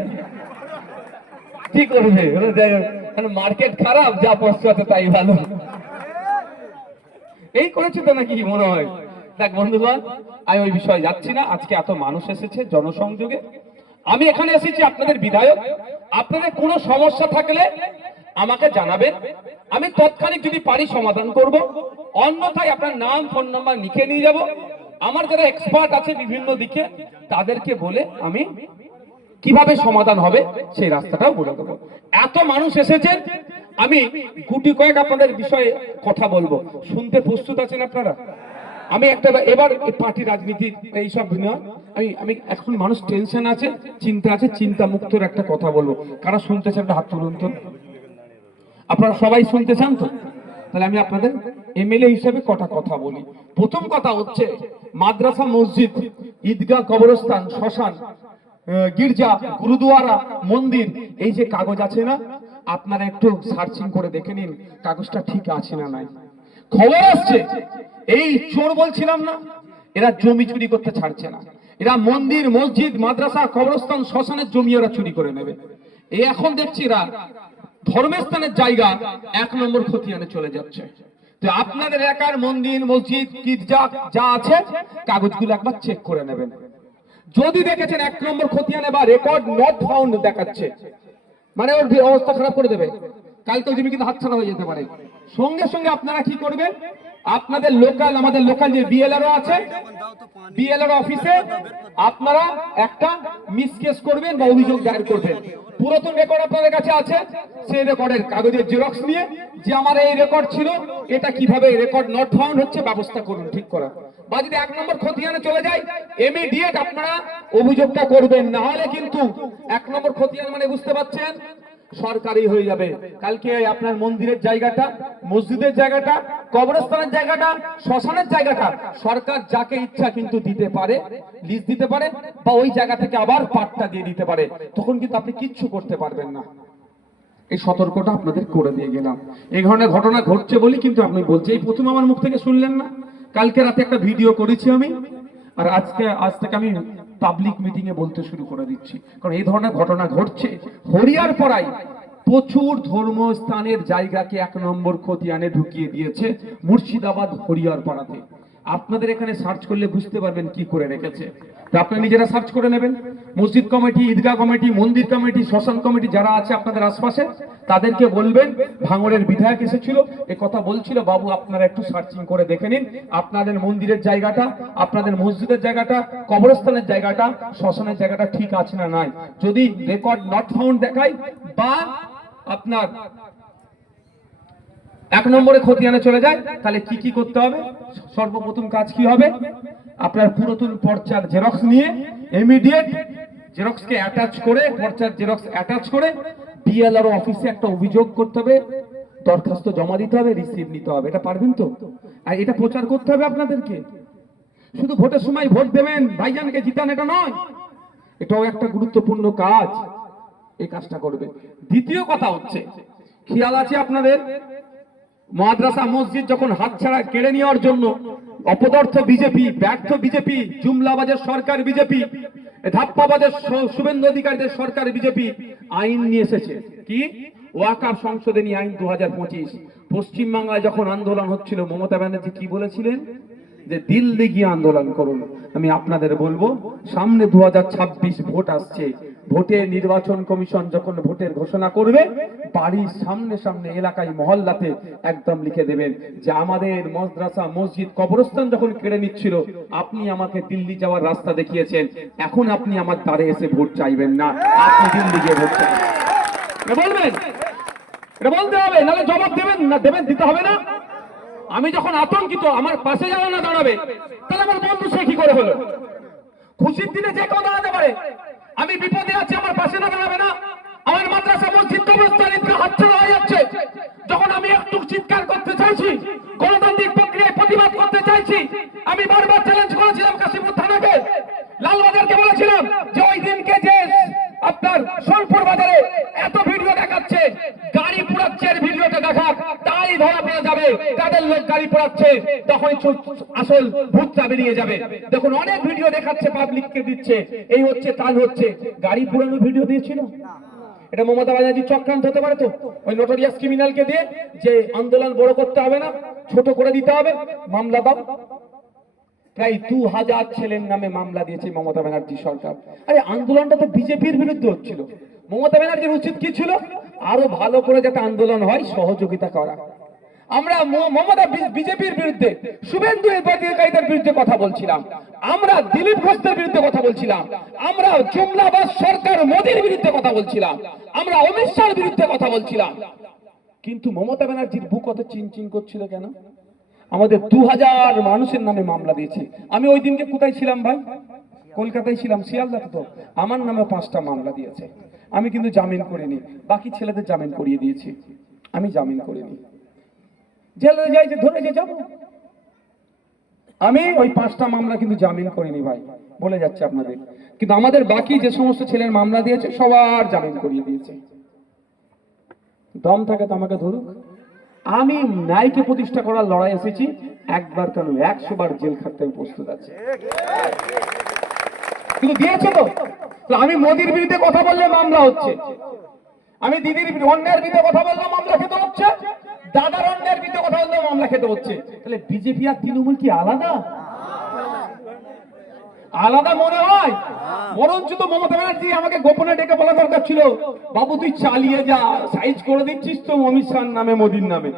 কি করবে? মার্কেট খারাপ, যা 500 আছে তাই ভালো, এই করেছে তো নাকি মনে হয়। দেখ বন্ধুগণ, আমি ওই বিষয়ে যাচ্ছি না। আজকে এত মানুষ এসেছে জনসংযোগে, আমি এখানে এসেছি আপনাদের বিধায়ক। আপনাদের কোনো সমস্যা থাকলে আমাকে জানাবেন, আমি তৎক্ষণিক যদি পারি সমাধান করব। অন্যথায় আপনার নাম ফোন নাম্বার লিখে নিয়ে যাব, আমার যারা এক্সপার্ট আছে বিভিন্ন দিকে তাদেরকে বলে আমি কিভাবে সমাধান হবে সেই রাস্তাটাও বলে দেবো। এত মানুষ এসেছেন, আমি গুটি কয়েক আপনাদের বিষয়ে কথা বলবো, শুনতে প্রস্তুত আছেন আপনারা? আমি একটা এবার পার্টি রাজনীতির এইসব নয়, আমি এখন মানুষ টেনশন আছে, চিন্তা আছে, চিন্তা মুক্তর একটা কথা বলবো। কারা শুনতে চান হাত তুলুন তো। আপনারা সবাই শুনতে চান তো? তাহলে আমি আপনাদের এমএলএ হিসেবে কটা কথা বলি। প্রথম কথা হচ্ছে, মাদ্রাসা, মসজিদ, ঈদগাহ, কবরস্থান, শ্মশান, গির্জা, গুরুদুয়ারা, মন্দির, এই যে কাগজ আছে না, আপনারা একটু সার্চিং করে দেখে নিন কাগজটা ঠিক আছে না নাই। খবর আসছে এই চোর বলছিলাম না, এরা জমি চুরি করতে ছাড়ছে না। এরা মন্দির, মসজিদ, মাদ্রাসা, কবরস্থান, শ্মশানের জমি ওরা চুরি করে নেবে। এই এখন দেখছি এরা ধর্মের স্থানের জায়গা 1 নম্বর খতিয়ানে চলে যাচ্ছে। তো আপনাদের এলাকার মন্দির, মসজিদ, গির্জা যা আছে কাগজগুলো একবার চেক করে নেবেন। যদি দেখেছেন 1 নম্বর খতিয়ানে বা রেকর্ড নট ফাউন্ড দেখাচ্ছে, মানে ওর অবস্থা খারাপ করে দেবে, কালকে জমি কিন্তু হাতছাড়া হয়ে যেতে পারে। সঙ্গে সঙ্গে আপনারা কি করবেন, আপনাদের লোকাল, আমাদের লোকাল যে বিএলআরও আছে, বিএলআর অফিসে আপনারা একটা মিস কেস করবেন বা অভিযোগ দায়ের করবেন। পুরাতন রেকর্ড আপনাদের কাছে আছে, সেই রেকর্ডের কাগজের জেরক্স নিয়ে, যে আমার এই রেকর্ড ছিল, এটা কিভাবে রেকর্ড নট ফাউন্ড হচ্ছে ব্যবস্থা করুন ঠিক করা। বা যদি 1 নম্বর খতিয়ানে চলে যায়, ইমিডিয়েট আপনারা অভিযোগটা করবেন, না হলে কিন্তু 1 নম্বর খতিয়ান মানে বুঝতে পারছেন সরকারি হয়ে যাবে। কালকে আপনার মন্দিরের জায়গাটা, মসজিদের জায়গাটা, কবরস্থানের জায়গাটা, শ্মশানের জায়গাটা সরকার যাকে ইচ্ছা কিন্তু দিতে পারে, লিজ দিতে পারে, বা ওই জায়গা থেকে আবার পাট্টা দিয়ে দিতে পারে। তখন কিন্তু আপনি কিচ্ছু করতে পারবেন না। এই সতর্কটা আপনাদের করে দিয়ে গেলাম। এই ধরনের ঘটনা ঘটছে বলি কিন্তু আপনি বলছেন, এই প্রথম আমার মুখ থেকে শুনলেন না। কালকে রাতে একটা ভিডিও করেছি আমি, আর আজ থেকে আমি পাবলিক মিটিং এ বলতে শুরু করে দিচ্ছি, কারণ এই ধরনের ঘটনা ঘটছে। হরিয়ার পাড়ায় প্রচুর ধর্মস্থানের জায়গাকে 1 নম্বর খতিয়ানে ঢুকিয়ে দিয়েছে মুর্শিদাবাদ হরিয়ার পাড়াতে। আপনাদের এখানে সার্চ করলে বুঝতে পারবেন কি করে রেখেছে। আপনারা নিজেরা সার্চ করে নেবেন। মসজিদ কমিটি, ঈদগাহ কমিটি, মন্দির কমিটি, শ্মশান কমিটি যারা আছে আপনাদের আশপাশে, তাদেরকে বলবেন, ভাঙড়ের বিধায়ক এসেছিল, এ কথা বলছিল, বাবু আপনারা একটু সার্চিং করে দেখে নিন আপনাদের মন্দিরের জায়গাটা, আপনাদের মসজিদের জায়গাটা, কবরস্থানের জায়গাটা, শ্মশানের জায়গাটা ঠিক আছে না নাই। যদি রেকর্ড নট ফাউন্ড দেখায় বা আপনার 1 নম্বরে খতিয়ানে চলে যায়, তাহলে কি কি করতে হবে? সর্বপ্রথম কাজ কি হবে, আপনার পুরাতন পর্চার জেরক্স নিয়ে ইমিডিয়েট জেরক্সকে অ্যাটাচ করে, পর্চার জেরক্স অ্যাটাচ করে বিএলআর অফিসে একটা অভিযোগ করতে হবে, দরখাস্ত জমা দিতে হবে, রিসিভ নিতে হবে। এটা পারবেন তো? আর এটা প্রচার করতে হবে আপনাদেরকে। শুধু ভোটের সময় ভোট দেবেন, ভাইজানকে জিতান, এটা নয়, এটাও একটা গুরুত্বপূর্ণ কাজ। এই কাজটা করবে। দ্বিতীয় কথা হচ্ছে, খেয়াল আছে আপনাদের, মাদ্রাসা, মসজিদ যখন হাতছাড়া কেড়ে নেওয়ার জন্য অপদার্থ বিজেপি, ব্যর্থ বিজেপি, জুমলাবাজের সরকার বিজেপি, ধাপ্পাবাজের শুভেন্দু অধিকারীদের সরকার বিজেপি আইন নিয়ে এসেছে। কি? ওয়াকফ সংশোধনী আইন 2025। পশ্চিমবাংলায় যখন আন্দোলন হচ্ছিল, মমতা ব্যানার্জি কি বলেছিলেন? যে দিল্লি গিয়ে আন্দোলন করুন। আমি আপনাদের বলবো, সামনে 2026 ভোট আসছে। ভোটে নির্বাচন কমিশন যখন ভোটের ঘোষণা করবে, বাড়ির সামনে সামনে এলাকায় মহল্লাতে একদম লিখে দেবেন যে আমাদের মাদ্রাসা, মসজিদ, কবরস্থান যখন কেড়ে নিচ্ছিল, আপনি আমাকে দিল্লি যাওয়ার রাস্তা দেখিয়েছেন, এখন আপনি আমার দ্বারে এসে ভোট চাইবেন না, আপনি দিল্লি গিয়ে ভোট চাইবেন। বলবেন, এটা বলতে হবে, নাহলে জবাব দেবেন না, দেবেন, দিতে হবে না। আমি যখন আতঙ্কিত, আমার পাশে যারা না দাঁড়াবে, তাহলে আমার বন্ধু সে কি করে হলো? খুশির দিনে যে কেউ দাঁড়াতে পারে, আমি বিপদে আছি, আমার পাশে না দাঁড়াবে না? আমার মাদ্রাসা, মসজিদ, কবরস্থান, ঈদগাহ হাতছাড়া হয়ে যাচ্ছে, যখন আমি একটু চিৎকার করতে চাইছি, গণতান্ত্রিক প্রক্রিয়ায় প্রতিবাদ করতে চাইছি, আমি বারবার চ্যালেঞ্জ করেছিলাম কাশিমপুর থানাকে, লালবাজারকে বলেছিলাম যে ওই দিনকে যে আপনার সোনপুর বাজারে এত ভিডিও দেখাচ্ছে, গাড়ি পোড়াচ্ছে, ভিডিওটা দেখাক, তাই ধরা পড়ে যাবে কাদের লোক গাড়ি পোড়াচ্ছে, তখন আসল ভূতটা বেরিয়ে যাবে। দেখুন অনেক ভিডিও দেখাচ্ছে, পাবলিককে দিচ্ছে, এই হচ্ছে কাল হচ্ছে, গাড়ি পোড়ানো ভিডিও দিয়েছিল। এটা মমতা ব্যানার্জি চক্রান্ত হতে পারে তো, ওই নোটোরিয়াস ক্রিমিনালকে দিয়ে যে আন্দোলন বড় করতে হবে না, ছোট করে দিতে হবে, মামলা দাও। প্রায় 2000 ছেলের নামে মামলা দিয়েছে মমতা ব্যানার্জি সরকার। আরে আন্দোলনটা তো বিজেপির বিরুদ্ধে হচ্ছিল, মমতা ব্যানার্জির উচিত কি ছিল? আরো ভালো করে যাতে আন্দোলন হয় সহযোগিতা করা। আমরা মমতা বিজেপির বিরুদ্ধে, শুভেন্দু অধিকারীদের বিরুদ্ধে কথা বলছিলাম, আমরা দিলীপ ঘোষের বিরুদ্ধে কথা বলছিলাম, আমরা জুমলাবাজ সরকার মোদির বিরুদ্ধে কথা বলছিলাম, আমরা অমিত শাহর বিরুদ্ধে কথা বলছিলাম, কিন্তু মমতা ব্যানার্জির বুক অত চিনচিন করছিল কেন? আমাদের 2000 মানুষের নামে মামলা দিয়েছে। আমি ওই দিনকে কোথায় ছিলাম ভাই? কলকাতায় ছিলাম, শিয়ালদাতে। তো আমার নামে 5টা মামলা দিয়েছে। আমি কিন্তু জামিন করিনি, বাকি ছেলেদের জামিন করিয়ে দিয়েছি, আমি জামিন করিনি। জেলে যাই যে ধরে যে যাবো, আমি ওই 5টা মামলা কিন্তু জামিন করিনি ভাই, বলে যাচ্ছে আপনাদের। কিন্তু আমাদের বাকি যে সমস্ত ছেলের মামলা দিয়েছে সবার জামিন করিয়ে দিয়েছে। দম থাকে তো আমাকে ধরুক। আমি ন্যায়কে প্রতিষ্ঠা করার লড়াই এসেছি, একবার কেন 100 বার জেল খাটতে আমি প্রস্তুত আছি। কিন্তু দিয়েছে তো। আমি মোদির বিরুদ্ধে কথা বললে মামলা হচ্ছে, আমি দিদির অন্যের বিরুদ্ধে কথা বললে মামলা খেতে হচ্ছে, দাদার অন্যের বিরুদ্ধে কথা বললে মামলা খেতে হচ্ছে। তাহলে বিজেপি আর তৃণমূল কি আলাদা? আলাদা মনে হয়? বরঞ্চ তো মমতা ব্যানার্জি আমাকে গোপনে ডেকে বলা দরকার ছিল, বাবু তুই চালিয়ে যা, সাইজ করে দিচ্ছিস তো অমিত শাহর নামে, মোদির নামে।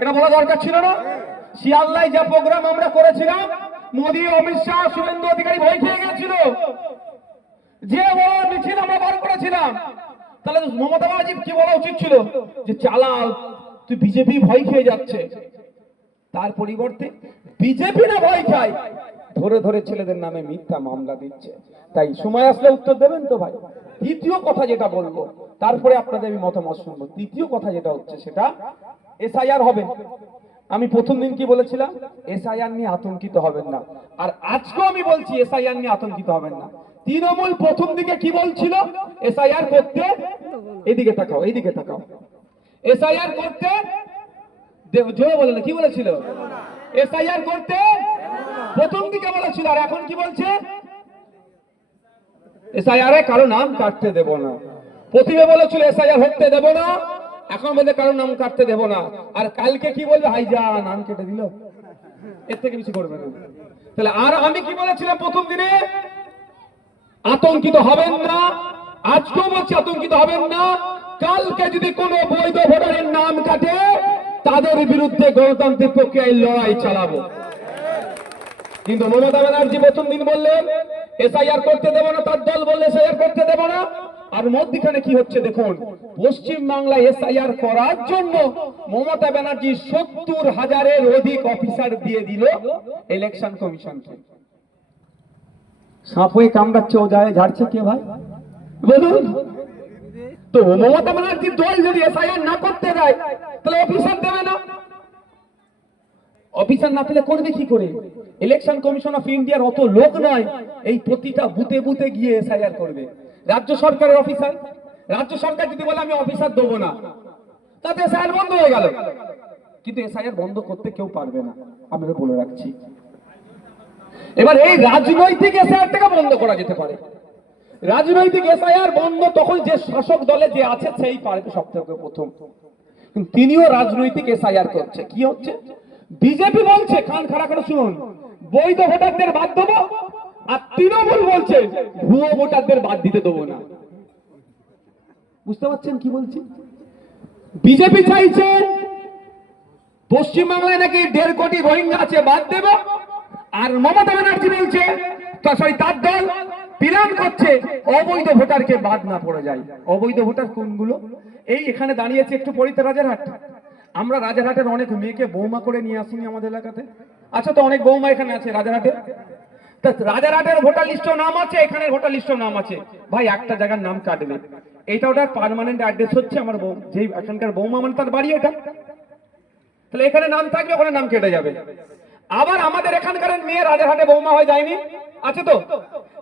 এটা বলা দরকার ছিল না? শিয়ালদায় যে প্রোগ্রাম আমরা করেছিলাম, মোদি, অমিত শাহ, শুভেন্দু অধিকারী ভয় খেয়ে গেছিল, যে বড় মিছিল আমরা বার করেছিলাম। তাহলে মমতা ব্যানার্জি কি বলা উচিত ছিল, যে চালা, তুই বিজেপি ভয় খেয়ে যাচ্ছে। তার পরিবর্তে বিজেপি না ভয় খায়, ধরে ধরে ছেলেদের নামে মিথ্যা মামলা দিচ্ছে। তাই সময় আসলে উত্তর দেবেন তো ভাই। দ্বিতীয় কথা যেটা বলবো, তারপরে আপনাদের আমি মতামত শুনবো। তৃতীয় কথা যেটা হচ্ছে, সেটা এসআইআর হবে। আমি প্রথম দিন কি বলেছিলাম, এসআইআর নিয়ে আতঙ্কিত হবেন না। আর আজকেও আমি বলছি এসআইআর নিয়ে আতঙ্কিত হবেন না। তৃণমূল প্রথম দিকে কি বলছিল, এসআইআর করতে, এদিকে তাকাও, এইদিকে তাকাও, এসআইআর করতে জোরে বলে না, কি বলেছিল? এসআইআর করতে প্রথম দিকে বলেছিল। আর এখন কি বলছে? এসআইআর এ কারো নাম কাটতে দেব না। প্রথমে বলেছিল এসআইআর হতে দেব না, এখন বলতে কারো নাম কাটতে দেব না। আর কালকে কি বলবে, হাইজা নাম কেটে দিল, এর থেকে কিছু করবে না। তাহলে আর আমি কি বলেছিলাম প্রথম দিনে, আতঙ্কিত হবেন না। আজকেও বলছি আতঙ্কিত হবেন না। কালকে যদি কোনো বৈধ ভোটারের নাম কাটে, তাদের বিরুদ্ধে গণতান্ত্রিক প্রক্রিয়ায় লড়াই চালাবো। কিন্তু মমতা ব্যানার্জি প্রথম দিন বললেন এসআইআর করতে দেব না, তার দল বললে এসআইআর করতে দেব না। আর মধ্যখানে কি হচ্ছে দেখুন, পশ্চিম বাংলায় এসআইআর করার জন্য মমতা ব্যানার্জি 70,000-এর অধিক অফিসার দিয়ে দিল ইলেকশন কমিশনকে। সাপ হয়ে কামড়াচ্ছে, ও যায় ঝাড়ছে কে ভাই বলুন তো? মমতা ব্যানার্জির দল যদি এসআইআর না করতে দেয়, তাহলে অফিসার দেবে না। অফিসার না পেলে করবে কি করে? ইলেকশন কমিশন অফ ইন্ডিয়ার অত লোক নয়, এই প্রতিটা বুথে বুথে গিয়ে এসআইআর করবে। রাজ্য সরকারের অফিসার, রাজ্য সরকার যদি বলে আমি অফিসার দেবো না, তাতে এসআইআর বন্ধ হয়ে গেল। কিন্তু এসআইআর বন্ধ করতে কেউ পারবে না, আমরা বলে রাখছি। এবার এই রাজনৈতিক এসআইআরটাকে বন্ধ করা যেতে পারে। রাজনৈতিক এসআইআর বন্ধ তখন যে শাসক দলে যে আছে সেই পারবে সব থেকে প্রথম। তিনিও রাজনৈতিক এসআইআর করছে। কি হচ্ছে? বিজেপি বলছে, কান খাড়া করে শুনুন, বৈধ ভোটারদের বাদ দেবো, আর তৃণমূল বলছে ভুয়ো ভোটারদের বাদ দিতে দেবো না। বুঝতে পারছেন কি বলছি? বিজেপি চাইছে পশ্চিমবাংলায় নাকি 1.5 কোটি রোহিঙ্গা আছে, বাদ দেব। আর মমতা ব্যানার্জি বলছে, তার দল প্ল্যান করছে অবৈধ ভোটারকে বাদ না পড়ে যায়। অবৈধ ভোটার কোনগুলো? এই এখানে দাঁড়িয়েছে, একটু পরিতে রাজারহাট। আমরা রাজারহাটের অনেক মেয়েকে বৌমা করে নিয়ে আসিনি আমাদের এলাকাতে? আচ্ছা, তো অনেক বৌমা এখানে আছে রাজারহাটে। রাজারহাটের ভোটার লিস্টেও নাম আছে, এখানে ভোটার লিস্টেও নাম আছে। ভাই একটা জায়গার নাম কাটবে, এইটা ওটার পার্মানেন্ট অ্যাড্রেস হচ্ছে আমার যেই এখানকার বৌমা, মানে তার বাড়ি এটা। তাহলে এখানে নাম থাকবে, ওখানে নাম কেটে যাবে। আবার আমাদের এখানকার মেয়ে রাজারহাটে বৌমা হয়ে যায়নি, আছে তো?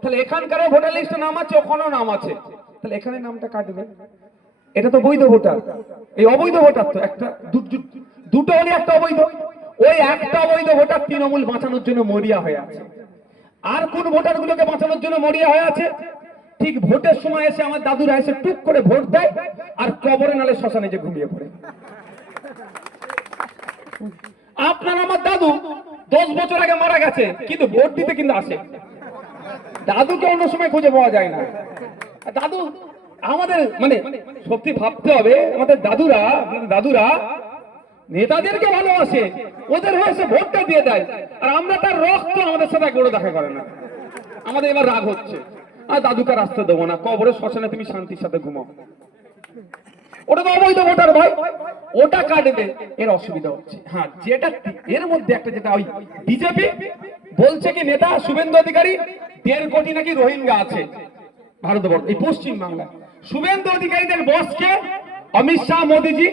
তাহলে এখানকার ভোটার লিস্টে নাম আছে, ওখানেও নাম আছে, তাহলে এখানে নামটা কাটবে। এটা তো বৈধ ভোটার। এই অবৈধ ভোটার তো একটা, দুটো হলে একটা অবৈধ। ওই একটা অবৈধ ভোটার তৃণমূল বাঁচানোর জন্য মরিয়া হয়ে আছে। আর কোন ভোটার গুলোকে বাঁচানোর জন্য মরিয়া হয়ে আছে? ঠিক ভোটের সময় এসে আমার দাদুরা এসে টুক করে ভোট দেয়, আর কবরে নালে শ্মশানে যে ঘুমিয়ে পড়ে। আপনার আমার দাদু 10 বছর আগে মারা গেছে, কিন্তু ভোট দিতে কিন্তু আসে। দাদুকে অন্য সময় খুঁজে পাওয়া যায় না। দাদু আমাদের মানে সত্যি ভাবতে হবে, আমাদের দাদুরা নেতাদেরকে ভালোবাসে, ওদের হয়ে সে ভোটটা দিয়ে দেয়। আর আমরা তার রক্ত আমাদের সাথে গড়ে দেখা করে না। আমাদের এবার রাগ হচ্ছে, আর দাদুকে আসতে দেবো না, কবরে শ্মশানে তুমি শান্তির সাথে ঘুমাও। ওটা তো অবৈধ ভোটার ভাই, ওটা কাটবে, এর অসুবিধা হচ্ছে। হ্যাঁ, যেটা এর মধ্যে একটা যেটা ওই বিজেপি বলছে কি নেতা শুভেন্দু অধিকারী 1.5 কোটি নাকি রোহিঙ্গা আছে ভারতবর্ষ, এই পশ্চিম বাংলায়। শুভেন্দু অধিকারীদের বসকে অমিত শাহ, মোদীজি,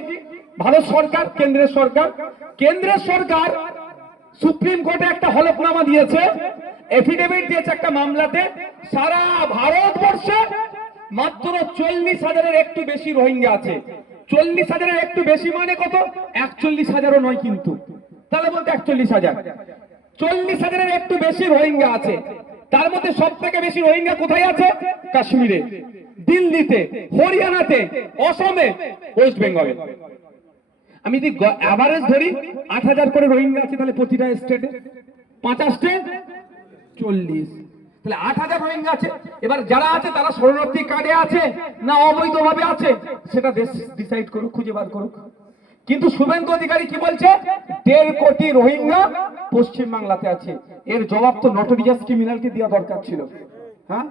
ভারত সরকার, কেন্দ্রের সরকার সুপ্রিম কোর্টে একটা হলফনামা দিয়েছে, এফিডেভিট দিয়েছে একটা মামলাতে, সারা ভারতবর্ষে মাত্র 40,000-এর একটু বেশি রোহিঙ্গা আছে। 40,000-এর একটু বেশি মানে কত? 41,000-ও নয় কিন্তু, তাহলে বলতে 41,000, 40,000-এর একটু বেশি রোহিঙ্গা আছে। তার মধ্যে সব থেকে বেশি রোহিঙ্গা কোথায় আছে? কাশ্মীরে, দিল্লিতে, হরিয়ানাতে, অসমে, ওয়েস্ট বেঙ্গলে। আমি যদি অ্যাভারেজ ধরি 8,000 করে রোহিঙ্গা আছে, তাহলে প্রতিটা স্টেটে 50 40, তাহলে 8,000 রোহিঙ্গা আছে। এবার যারা আছে তারা শরণার্থী কার্ডে আছে না অবৈধভাবে আছে, সেটা দেশ ডিসাইড করুক, খুঁজে বার করুক। কিন্তু শুভেন্দু অধিকারী কি বলছে? 1.5 কোটি রোহিঙ্গা পশ্চিম বাংলাতে আছে। এর জবাব তো নটোরিয়াস ক্রিমিনালকে দেওয়া দরকার ছিল। হ্যাঁ,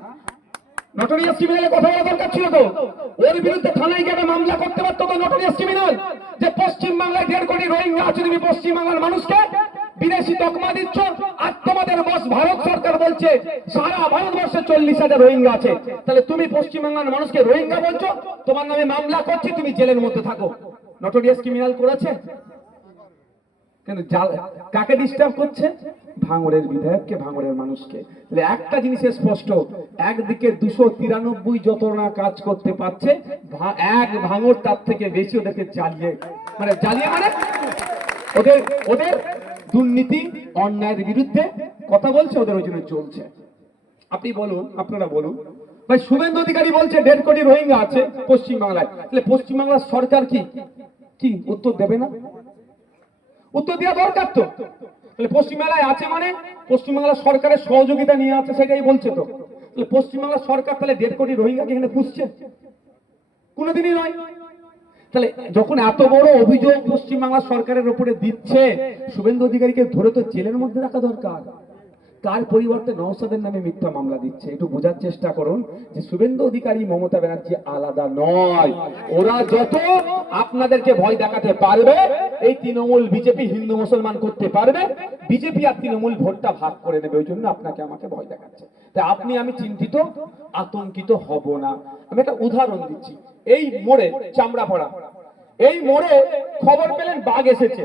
নটোরিয়াস ক্রিমিনালের কথা বলা দরকার ছিল তো। ওর বিরুদ্ধে থানায় গিয়ে মামলা করতে পারতো তো নটোরিয়াস ক্রিমিনাল, যে পশ্চিম বাংলায় 1.5 কোটি রোহিঙ্গা আছে, তুমি পশ্চিম বাংলার মানুষকে বিদেশি তকমা দিচ্ছ। আর তোমাদের বস ভারত সরকার বলছে সারা ভারতবর্ষে 40,000 রোহিঙ্গা আছে, তাহলে তুমি পশ্চিম বাংলার মানুষকে রোহিঙ্গা বলছো, তোমার নামে মামলা করছে, তুমি জেলের মধ্যে থাকো। নটোরিয়াস ক্রিমিনাল করেছে কেন? কাকে ডিস্টার্ব করছে? ভাঙড়ের বিধায়ককে, ভাঙড়ের মানুষকে। একটা জিনিস স্পষ্ট, একদিকে 293 যত না কাজ করতে পারছে, এক ভাঙড় তার থেকে বেশি ওদেরকে জ্বালিয়ে মানে ওদের দুর্নীতি অন্যায়ের বিরুদ্ধে কথা বলছে, ওদের ওই জন্য চলছে। আপনি বলুন, আপনারা বলুন ভাই, শুভেন্দু অধিকারী বলছে 1.5 কোটি রোহিঙ্গা আছে পশ্চিম বাংলায়, তাহলে পশ্চিম বাংলার সরকার কি উত্তর দেবে না? উত্তর দেওয়া দরকার তো। তাহলে পশ্চিমবাংলায় আছে মানে পশ্চিমবাংলার সরকারের সহযোগিতা নিয়ে আছে, সেটাই বলছে তো। তাহলে পশ্চিমবাংলার সরকার তাহলে 1.5 কোটি রোহিঙ্গাকে এখানে পুষছে? কোনোদিনই নয়। তাহলে যখন এত বড় অভিযোগ পশ্চিমবাংলার সরকারের উপরে দিচ্ছে, শুভেন্দু অধিকারীকে ধরে তো জেলের মধ্যে রাখা দরকার। তার পরিবর্তে নওশাদের নামে মিথ্যা মামলা দিচ্ছে। একটু বোঝার চেষ্টা করুন যে শুভেন্দু অধিকারী, মমতা ব্যানার্জি আলাদা নয়। ওরা যত আপনাদেরকে ভয় দেখাতে পারবে, এই তৃণমূল বিজেপি হিন্দু মুসলমান করতে পারবে, বিজেপি আর তৃণমূল ভোটটা ভাগ করে নেবে, ওই জন্য আপনাকে আমাকে ভয় দেখাচ্ছে। তাই আপনি আমি চিন্তিত, আতঙ্কিত হব না। আমি একটা উদাহরণ দিচ্ছি। এই মোড়ে, চামড়াপাড়া, এই মোড়ে খবর পেলেন বাঘ এসেছে,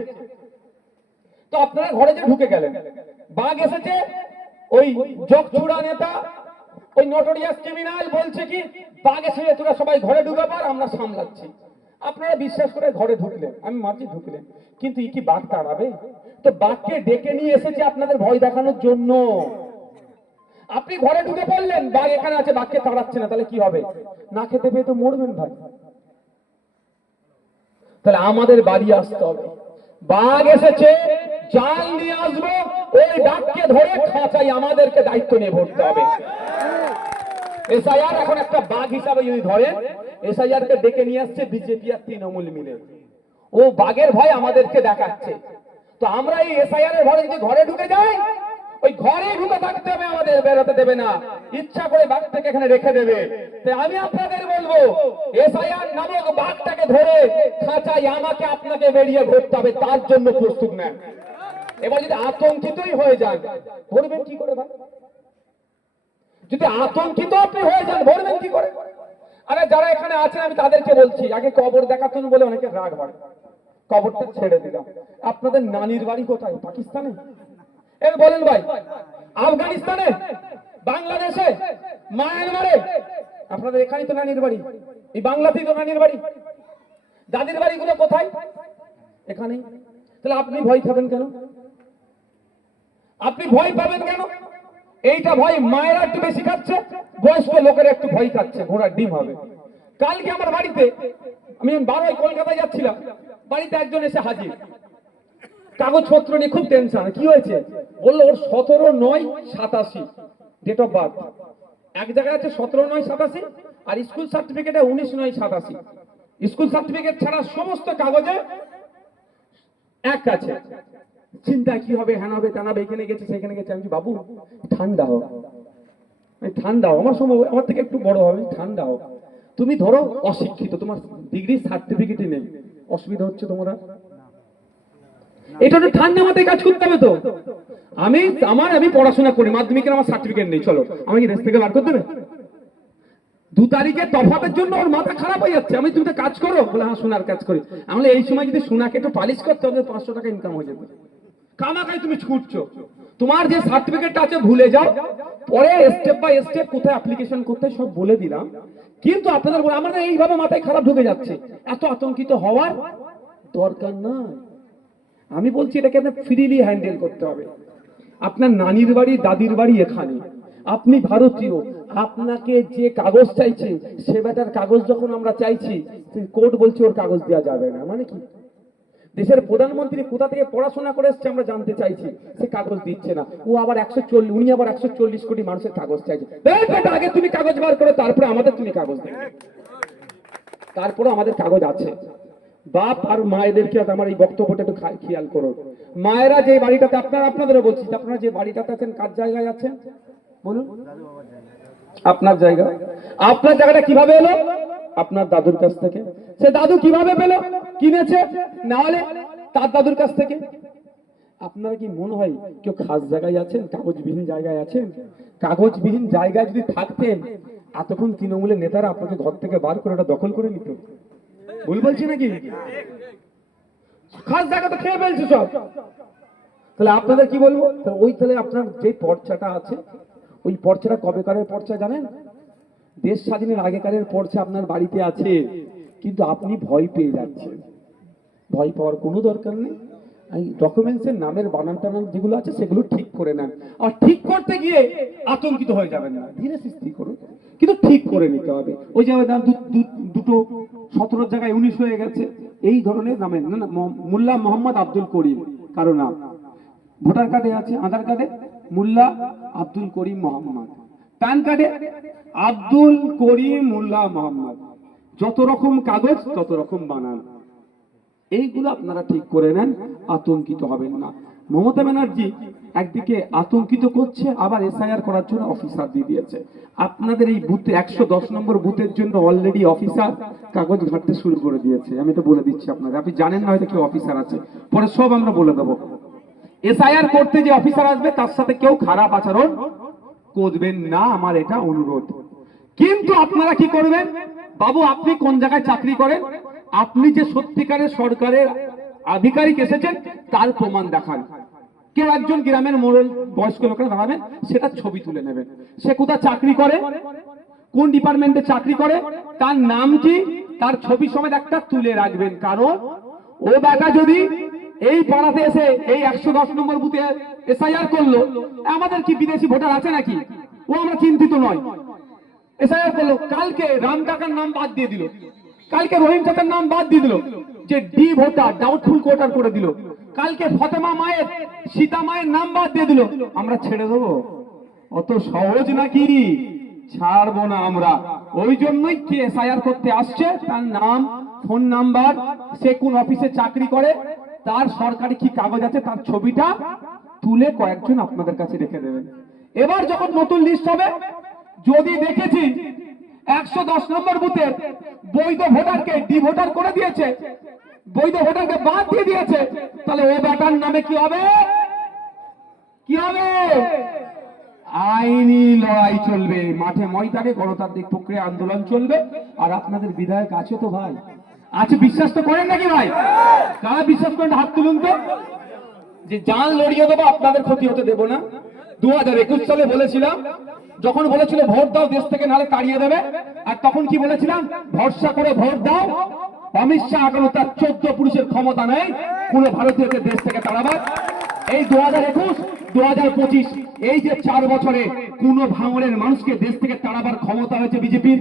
তো আপনারা ঘরে যে ঢুকে গেলেন, বাঘ এসেছে, ওই জগছুড়া নেতা, ওই নটোরিয়াস ক্রিমিনাল বলছে কি বাঘ এসেছে, তোরা সবাই ঘরে ঢুকে পার, আমরা সামলাচ্ছি। আপনারা বিশ্বাস করে ঘরে ঢুকলেন, আমি মাঝে ঢুকলেন, কিন্তু কি বাঘ তাড়াবে? তো বাঘকে ডেকে নিয়ে এসেছে আপনাদের ভয় দেখানোর জন্য। আপনি ঘরে ঢুকে পড়লেন, বাঘ এখানে আছে, বাঘকে তাড়াচ্ছে না, তাহলে কি হবে? না খেতে পেয়ে তো মরবেন ভাই। তাহলে আমাদের বাড়ি আসতে হবে, বাঘ এসেছে, জাল নিয়ে আসবো, ওই বাঘকে ধরে খাঁচাই আমাদেরকে দায়িত্ব নিয়ে ভরতে হবে। এসআইআর এখন একটা বাঘ হিসাবে যদি ধরেন, এসআইআর কে ডেকে নিয়ে আসছে বিজেপি আর তৃণমূল মিলে, ও বাঘের ভয় আমাদেরকে দেখাচ্ছে। তো আমরা এই এসআইআর এর ভয়ে যদি ঘরে ঢুকে যাই, ওই ঘরে ঢুকে থাকতে হবে, আমাদের বেরোতে দেবে না, ইচ্ছা করে বাঘটাকে এখানে রেখে দেবে। তাই আমি আপনাদের বলবো, এসআইআর নামক বাঘটাকে ধরে খাঁচাই আমাকে আপনাকে বেরিয়ে ঘুরতে হবে, তার জন্য প্রস্তুত নেন। এবার যদি আতঙ্কিতই হয়ে যান, ধরবেন কি করে ভাই? যদি আতঙ্কিত আপনি হয়ে যান, ধরবেন কি করে? আরে যারা এখানে আছেন আমি তাদেরকে বলছি, আগে কবর দেখাতেন বলে অনেকে রাগ হয়, কবরটা ছেড়ে দিলাম। আপনাদের নানির বাড়ি কোথায়? পাকিস্তানে? এর বলেন ভাই, আফগানিস্তানে, বাংলাদেশে, মায়ানমারে? আপনাদের এখানেই তো নানির বাড়ি, এই বাংলাতেই তো নানির বাড়ি। দাদির বাড়িগুলো কোথায়? এখানেই। তাহলে আপনি ভয় খাবেন কেন? আপনি ভয় পাবেন কেন? এইটা ভয় মায়েরা একটু বেশি খাচ্ছে, বয়স্ক লোকেরা একটু ভয় খাচ্ছে, ঘোড়ার ডিম হবে। কালকে আমার বাড়িতে, আমি 12 কলকাতায় যাচ্ছিলাম, বাড়িতে একজন এসে হাজির, কাগজপত্র নিয়ে খুব টেনশন। কি হয়েছে? বললো ওর 17/9/87 ডেট অফ বার্থ। এক জায়গায় আছে 17/9/87, আর স্কুল সার্টিফিকেটে 19/9/87। স্কুল সার্টিফিকেট ছাড়া সমস্ত কাগজে এক আছে। চিন্তা কি হবে, হ্যান হবে, টানাবে, এখানে গেছে সেখানে গেছে। আমি বাবু ঠান্ডা হোক, ঠান্ডা হোক, আমার সময় আমার থেকে একটু বড় হবে, ঠান্ডা হোক। তুমি ধরো অশিক্ষিত, তোমার ডিগ্রি সার্টিফিকেটই নেই, অসুবিধা হচ্ছে তোমরা? এটা তো ঠান্ডা মাথায় কাজ করতে হবে তো। আমি পড়াশোনা করি, মাধ্যমিকের আমার সার্টিফিকেট নেই, চলো আমি কি দেশ থেকে বার করতে হবে? 2 তারিখে তফাতের জন্য ওর মাথা খারাপ হয়ে যাচ্ছে, তুমি তো কাজ করো, বলে হ্যাঁ সোনার কাজ করি। আমরা এই সময় যদি সোনাকে একটু পালিশ করতে হবে 500 টাকা ইনকাম হয়ে যেত। কামাকাই তুমি ছুটছো, তোমার যে সার্টিফিকেটটা আছে ভুলে যাও, পরে স্টেপ বাই স্টেপ কোথায় অ্যাপ্লিকেশন করতে সব বলে দিলাম। কিন্তু আপনাদের আমাদের এইভাবে মাথায় খারাপ ঢুকে যাচ্ছে, এত আতঙ্কিত হওয়ার দরকার নাই। আমি বলছি এটাকে আপনার ফ্রিলি হ্যান্ডেল করতে হবে। আপনার নানির বাড়ি দাদির বাড়ি এখানে, আপনি ভারতীয়, আপনাকে যে কাগজ চাইছে সে বেটার কাগজ যখন আমরা চাইছি, কোর্ট বলছে ওর কাগজ দেওয়া যাবে না, মানে কি? দেশের প্রধানমন্ত্রী কোথা থেকে পড়াশোনা করে এসছে আমরা জানতে চাইছি, সে কাগজ দিচ্ছে না, উনি আবার 140 কোটি মানুষের কাগজ চাইছে। আগে তুমি কাগজ বার করো, তারপরে আমাদের তুমি কাগজ দেবে, তারপরে আমাদের কাগজ আছে। বাপ আর মায়েদেরকে আমার এই বক্তব্যটা একটু খেয়াল করুন। মায়েরা যে বাড়িটাতে, আপনাদেরও বলছি, আপনারা যে বাড়িটাতে আছেন কার জায়গায় আছেন বলুন? আপনার জায়গা। আপনার জায়গাটা কিভাবে এলো? আপনার দাদুর কাছ থেকে। সে দাদু কিভাবে পেল? কিনেছে, না হলে তার দাদুর কাছ থেকে। আপনারা কি মনে হয় কেউ খাস জায়গায় আছেন, কাগজবিহীন জায়গায় আছেন? কাগজবিহীন জায়গায় যদি থাকতেন এতক্ষণ তৃণমূলের নেতারা আপনাকে ঘর থেকে বার করে ওটা দখল করে নিত। ভুল বলছি নাকি? খাস জায়গা তো খেয়ে ফেলছে সব। তাহলে আপনাদের কি বলবো? তাহলে আপনার যে পর্চাটা আছে, ওই পর্চাটা কবেকারের পর্চা জানেন? দেশ স্বাধীনের আগেকারের পর্চা আপনার বাড়িতে আছে, কিন্তু আপনি ভয় পেয়ে যাচ্ছেন। ভয় পাওয়ার কোনো দরকার নেই। এই ডকুমেন্টসের নামের বানান টানান যেগুলো আছে সেগুলো ঠিক করে নেন, আর ঠিক করতে গিয়ে আতঙ্কিত হয়ে যাবেন না, ধীরে সুস্থে করুন, কিন্তু ঠিক করে নিতে হবে। ওই যে দুটো 17 জায়গায় 19 হয়ে গেছে, এই ধরনের নামের না, মোল্লা মোহাম্মদ আব্দুল করিম কারো নাম, ভোটার কার্ডে আছে, আধার কার্ডে মোল্লা আব্দুল করিম মোহাম্মদ, প্যান কার্ডে আব্দুল করিম মোল্লা মোহাম্মদ, যত রকম কাগজ তত রকম বানান, এইগুলো আপনারা ঠিক করে নেন, আতঙ্কিত হবেন না। মমতা ব্যানার্জি একদিকে আতঙ্কিত করছে, আবার এসআইআর করার জন্য অফিসার দিয়ে দিয়েছে। আপনাদের এই বুথে 110 নম্বর বুথের জন্য অলরেডি অফিসার কাগজ ঘাটতে শুরু করে দিয়েছে। আমি এটা বলে দিচ্ছি আপনাদের, আপনি জানেন না হয়তো কেউ অফিসার আছে, পরে সব আমরা বলে দেবো। এসআইআর করতে যে অফিসার আসবে তার সাথে কেউ খারাপ আচরণ করবেন না, আমার এটা অনুরোধ। কিন্তু আপনারা কি করবেন? বাবু আপনি কোন জায়গায় চাকরি করেন, আপনি যে সত্যিকারের সরকারের আধিকারিক এসেছেন তার প্রমাণ দেখান। কেউ একজন গ্রামের মোড়ল বয়স্ক লোকেরা দাঁড়াবেন, সেটা ছবি তুলে নেবেন। সে কোথায় চাকরি করে, কোন ডিপার্টমেন্টে চাকরি করে, তার নাম কি, তার ছবি সমেত একটা তুলে রাখবেন। কারণ ও বেটা যদি এই পাড়াতে এসে এই 110 নম্বর বুথে এসআইআর করলো, আমাদের কি বিদেশি ভোটার আছে নাকি? ও আমরা চিন্তিত নয়। এসআইআর করলো, কালকে রাম কাকার নাম বাদ দিয়ে দিল, কালকে রহিম চাচার নাম বাদ দিয়ে দিল, যে ডি ভোটার ডাউটফুল ভোটার করে দিল, কালকে ফতেমা মায়ের সীতা মায়ের নাম বাদ দিয়ে দিল, আমরা ছেড়ে দেবো? অত সহজ নাকি? ছাড়বো না আমরা। ওই জন্যই কি এসআইআর করতে আসছে, তার নাম, ফোন নাম্বার, সে কোন অফিসে চাকরি করে, তার সরকারি কি কাগজ আছে, তার ছবিটা তুলে কয়েকজন আপনাদের কাছে রেখে দেবেন। এবার যখন নতুন লিস্ট হবে, যদি দেখেছি 110 নম্বর বুথের বৈধ ভোটারকে ডি ভোটার করে দিয়েছে, বৈধ ভোটারকে বাদ দিয়ে দিয়েছে, তাহলে ও ব্যাটার নামে কি হবে? কি হবে? আইনি লড়াই চলবে, মাঠে ময়দানে গণতান্ত্রিক প্রক্রিয়া আন্দোলন চলবে। আর আপনাদের বিধায়ক আছে তো ভাই, আছে, বিশ্বাস তো করেন নাকি ভাই? কারা বিশ্বাস করেন হাত তুলুন তো, যে জান লড়িয়ে দেবো, আপনাদের ক্ষতি হতে দেবো না। 2021 সালে বলেছিলাম, যখন বলেছিল ভোট দাও দেশ থেকে নালে তাড়িয়ে দেবে, আর তখন কি বলেছিলাম? ভরসা করে ভোট দাও, অমিত শাহ এখনো তার 14 পুরুষের ক্ষমতা নেই কোন ভারতীয়কে দেশ থেকে তাড়াবার। এই 2021, 2025 এই যে 4 বছরে কোন ভাঙড়ের মানুষকে দেশ থেকে তাড়াবার ক্ষমতা হয়েছে বিজেপির?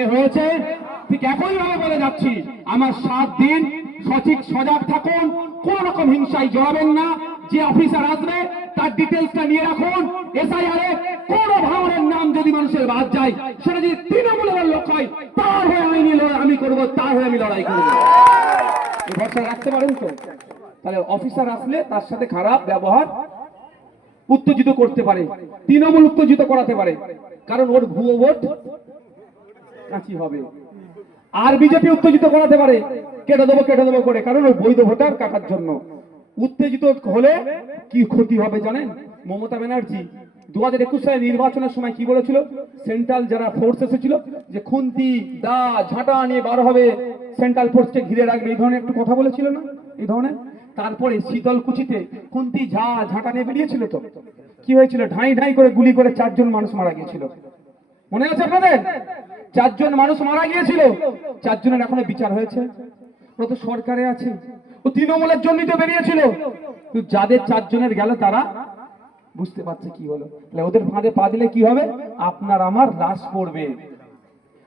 এ হয়েছে। ঠিক একই ভাবে বলে যাচ্ছি, আমার 7 দিন সঠিক সজাগ থাকুন, কোন রকম হিংসায় জড়াবেন না। যে অফিসার আসবে তার ডিটেলসটা নিয়ে রাখুন। এসআইআরে কোন ভাঙড়ের নাম যদি মানুষের বাদ যায়, সেটা যদি তৃণমূলের লোক হয়, তার হয়ে আইনি লড়াই আমি করবো, তার হয়ে আমি লড়াই করবো। এই ভরসা রাখতে পারেন তো? তাহলে অফিসার আসলে তার সাথে খারাপ ব্যবহার উত্তেজিত করতে পারে, তৃণমূল উত্তেজিত করাতে পারে, কারণ ওর ভুয়ো ভোট কাঁচি হবে। আর বিজেপি উত্তেজিত করাতে পারে কেটে দেবো করে, কারণ ওই বৈধ ভোটার কাটার জন্য। উত্তেজিত হলে কি ক্ষতি হবে জানেন? মমতা ব্যানার্জি 2021 সালে নির্বাচনের সময় কি বলেছিল? সেন্ট্রাল যারা ফোর্স এসেছিল যে খুন্তি দা ঝাঁটা নিয়ে বার হবে, সেন্ট্রাল ফোর্সকে ঘিরে রাখবে, এই ধরনের একটু কথা বলেছিল না? এই ধরনের। তারপরে শীতলকুচিতে খুন্তি ঝাঁটা নিয়ে বেরিয়েছিল তো, কি হয়েছিল? ঢাই ঢাই করে গুলি করে 4 জন মানুষ মারা গিয়েছিল, মনে আছে আপনাদের? 4 জন মানুষ মারা গিয়েছিল, 4 জনের এখনো বিচার হয়েছে? ওরা তো সরকারে আছে, ও তৃণমূলের জন্যই তো বেরিয়েছিল। কিন্তু যাদের 4 জনের গেল তারা বুঝতে পারছে কি হলো। তাহলে ওদের ফাঁদে পা দিলে কি হবে? আপনার আমার লাশ পড়বে।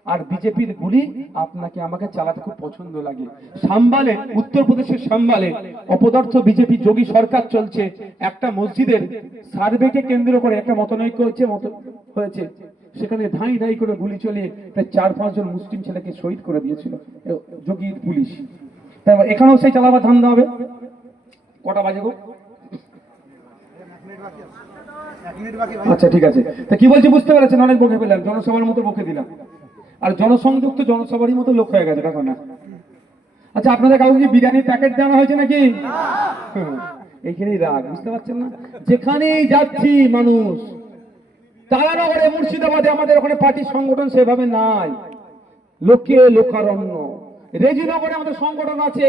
আর বিজেপির গুলি আপনাকে আমাকে চালাতে খুব পছন্দ লাগে। সাম্বালে, উত্তরপ্রদেশের সাম্বালে অপদার্থ বিজেপি যোগী সরকার চলছে। একটা মসজিদের সার্ভেকে কেন্দ্র করে একটা মতনৈক্য হয়েছে, সেখানে ধাই ধাই করে গুলি চলিয়ে প্রায় 4-5 জন মুসলিম ছেলেকে শহীদ করে দিয়েছিল যোগীর পুলিশ। তারপর এখানেও সেই চালাবার ধান্দা হবে। কটা বাজে গো? আচ্ছা ঠিক আছে। তা কি বলছি বুঝতে পেরেছেন? অনেক বকে পেলাম, জনসভার মতো বকে দিলাম, আর জনসংযুক্ত জনসভারই মতো লোক হয়ে গেছে দেখো না। আচ্ছা, আপনাদের কাউকে কি বিরিয়ানির প্যাকেট দেওয়া হয়েছে নাকি? এইখানেই রাগ, বুঝতে পারছেন না? যেখানেই যাচ্ছি মানুষ, তারানগরে মুর্শিদাবাদে আমাদের ওখানে পার্টির সংগঠন সেভাবে নাই, লোকে লোকারণ্য। রেজিনগরে আমাদের সংগঠন আছে,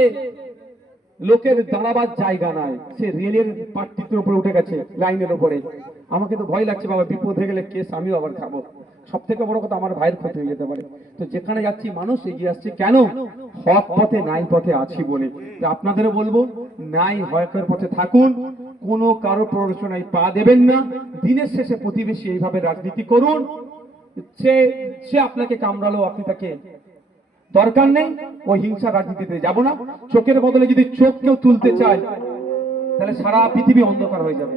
লোকের দাঁড়াবার জায়গা নাই, সে রেলের পাট্টির উপরে উঠে গেছে, লাইনের উপরে। আমাকে তো ভয় লাগছে, বাবা বিপদ হয়ে গেলে কেস আমিও আবার খাবো। সব থেকে বড় কথা, আমার ভাইয়ের ক্ষতি হয়ে যেতে পারে। তো যেখানে যাচ্ছি মানুষ এগিয়ে আসছে কেন? হক পথে নাই পথে আছি বলে। তো আপনাদেরও বলবো, নাই হকের পথে থাকুন, কোনো কারো প্ররোচনায় পা দেবেন না। দিনের শেষে প্রতিবেশী এইভাবে রাজনীতি করুন, সে আপনাকে কামড়ালো, আপনি তাকে, দরকার নেই ওই হিংসা রাজনীতিতে যাব না। চোখের বদলে যদি চোখ কেউ তুলতে চায়, তাহলে সারা পৃথিবী অন্ধকার হয়ে যাবে।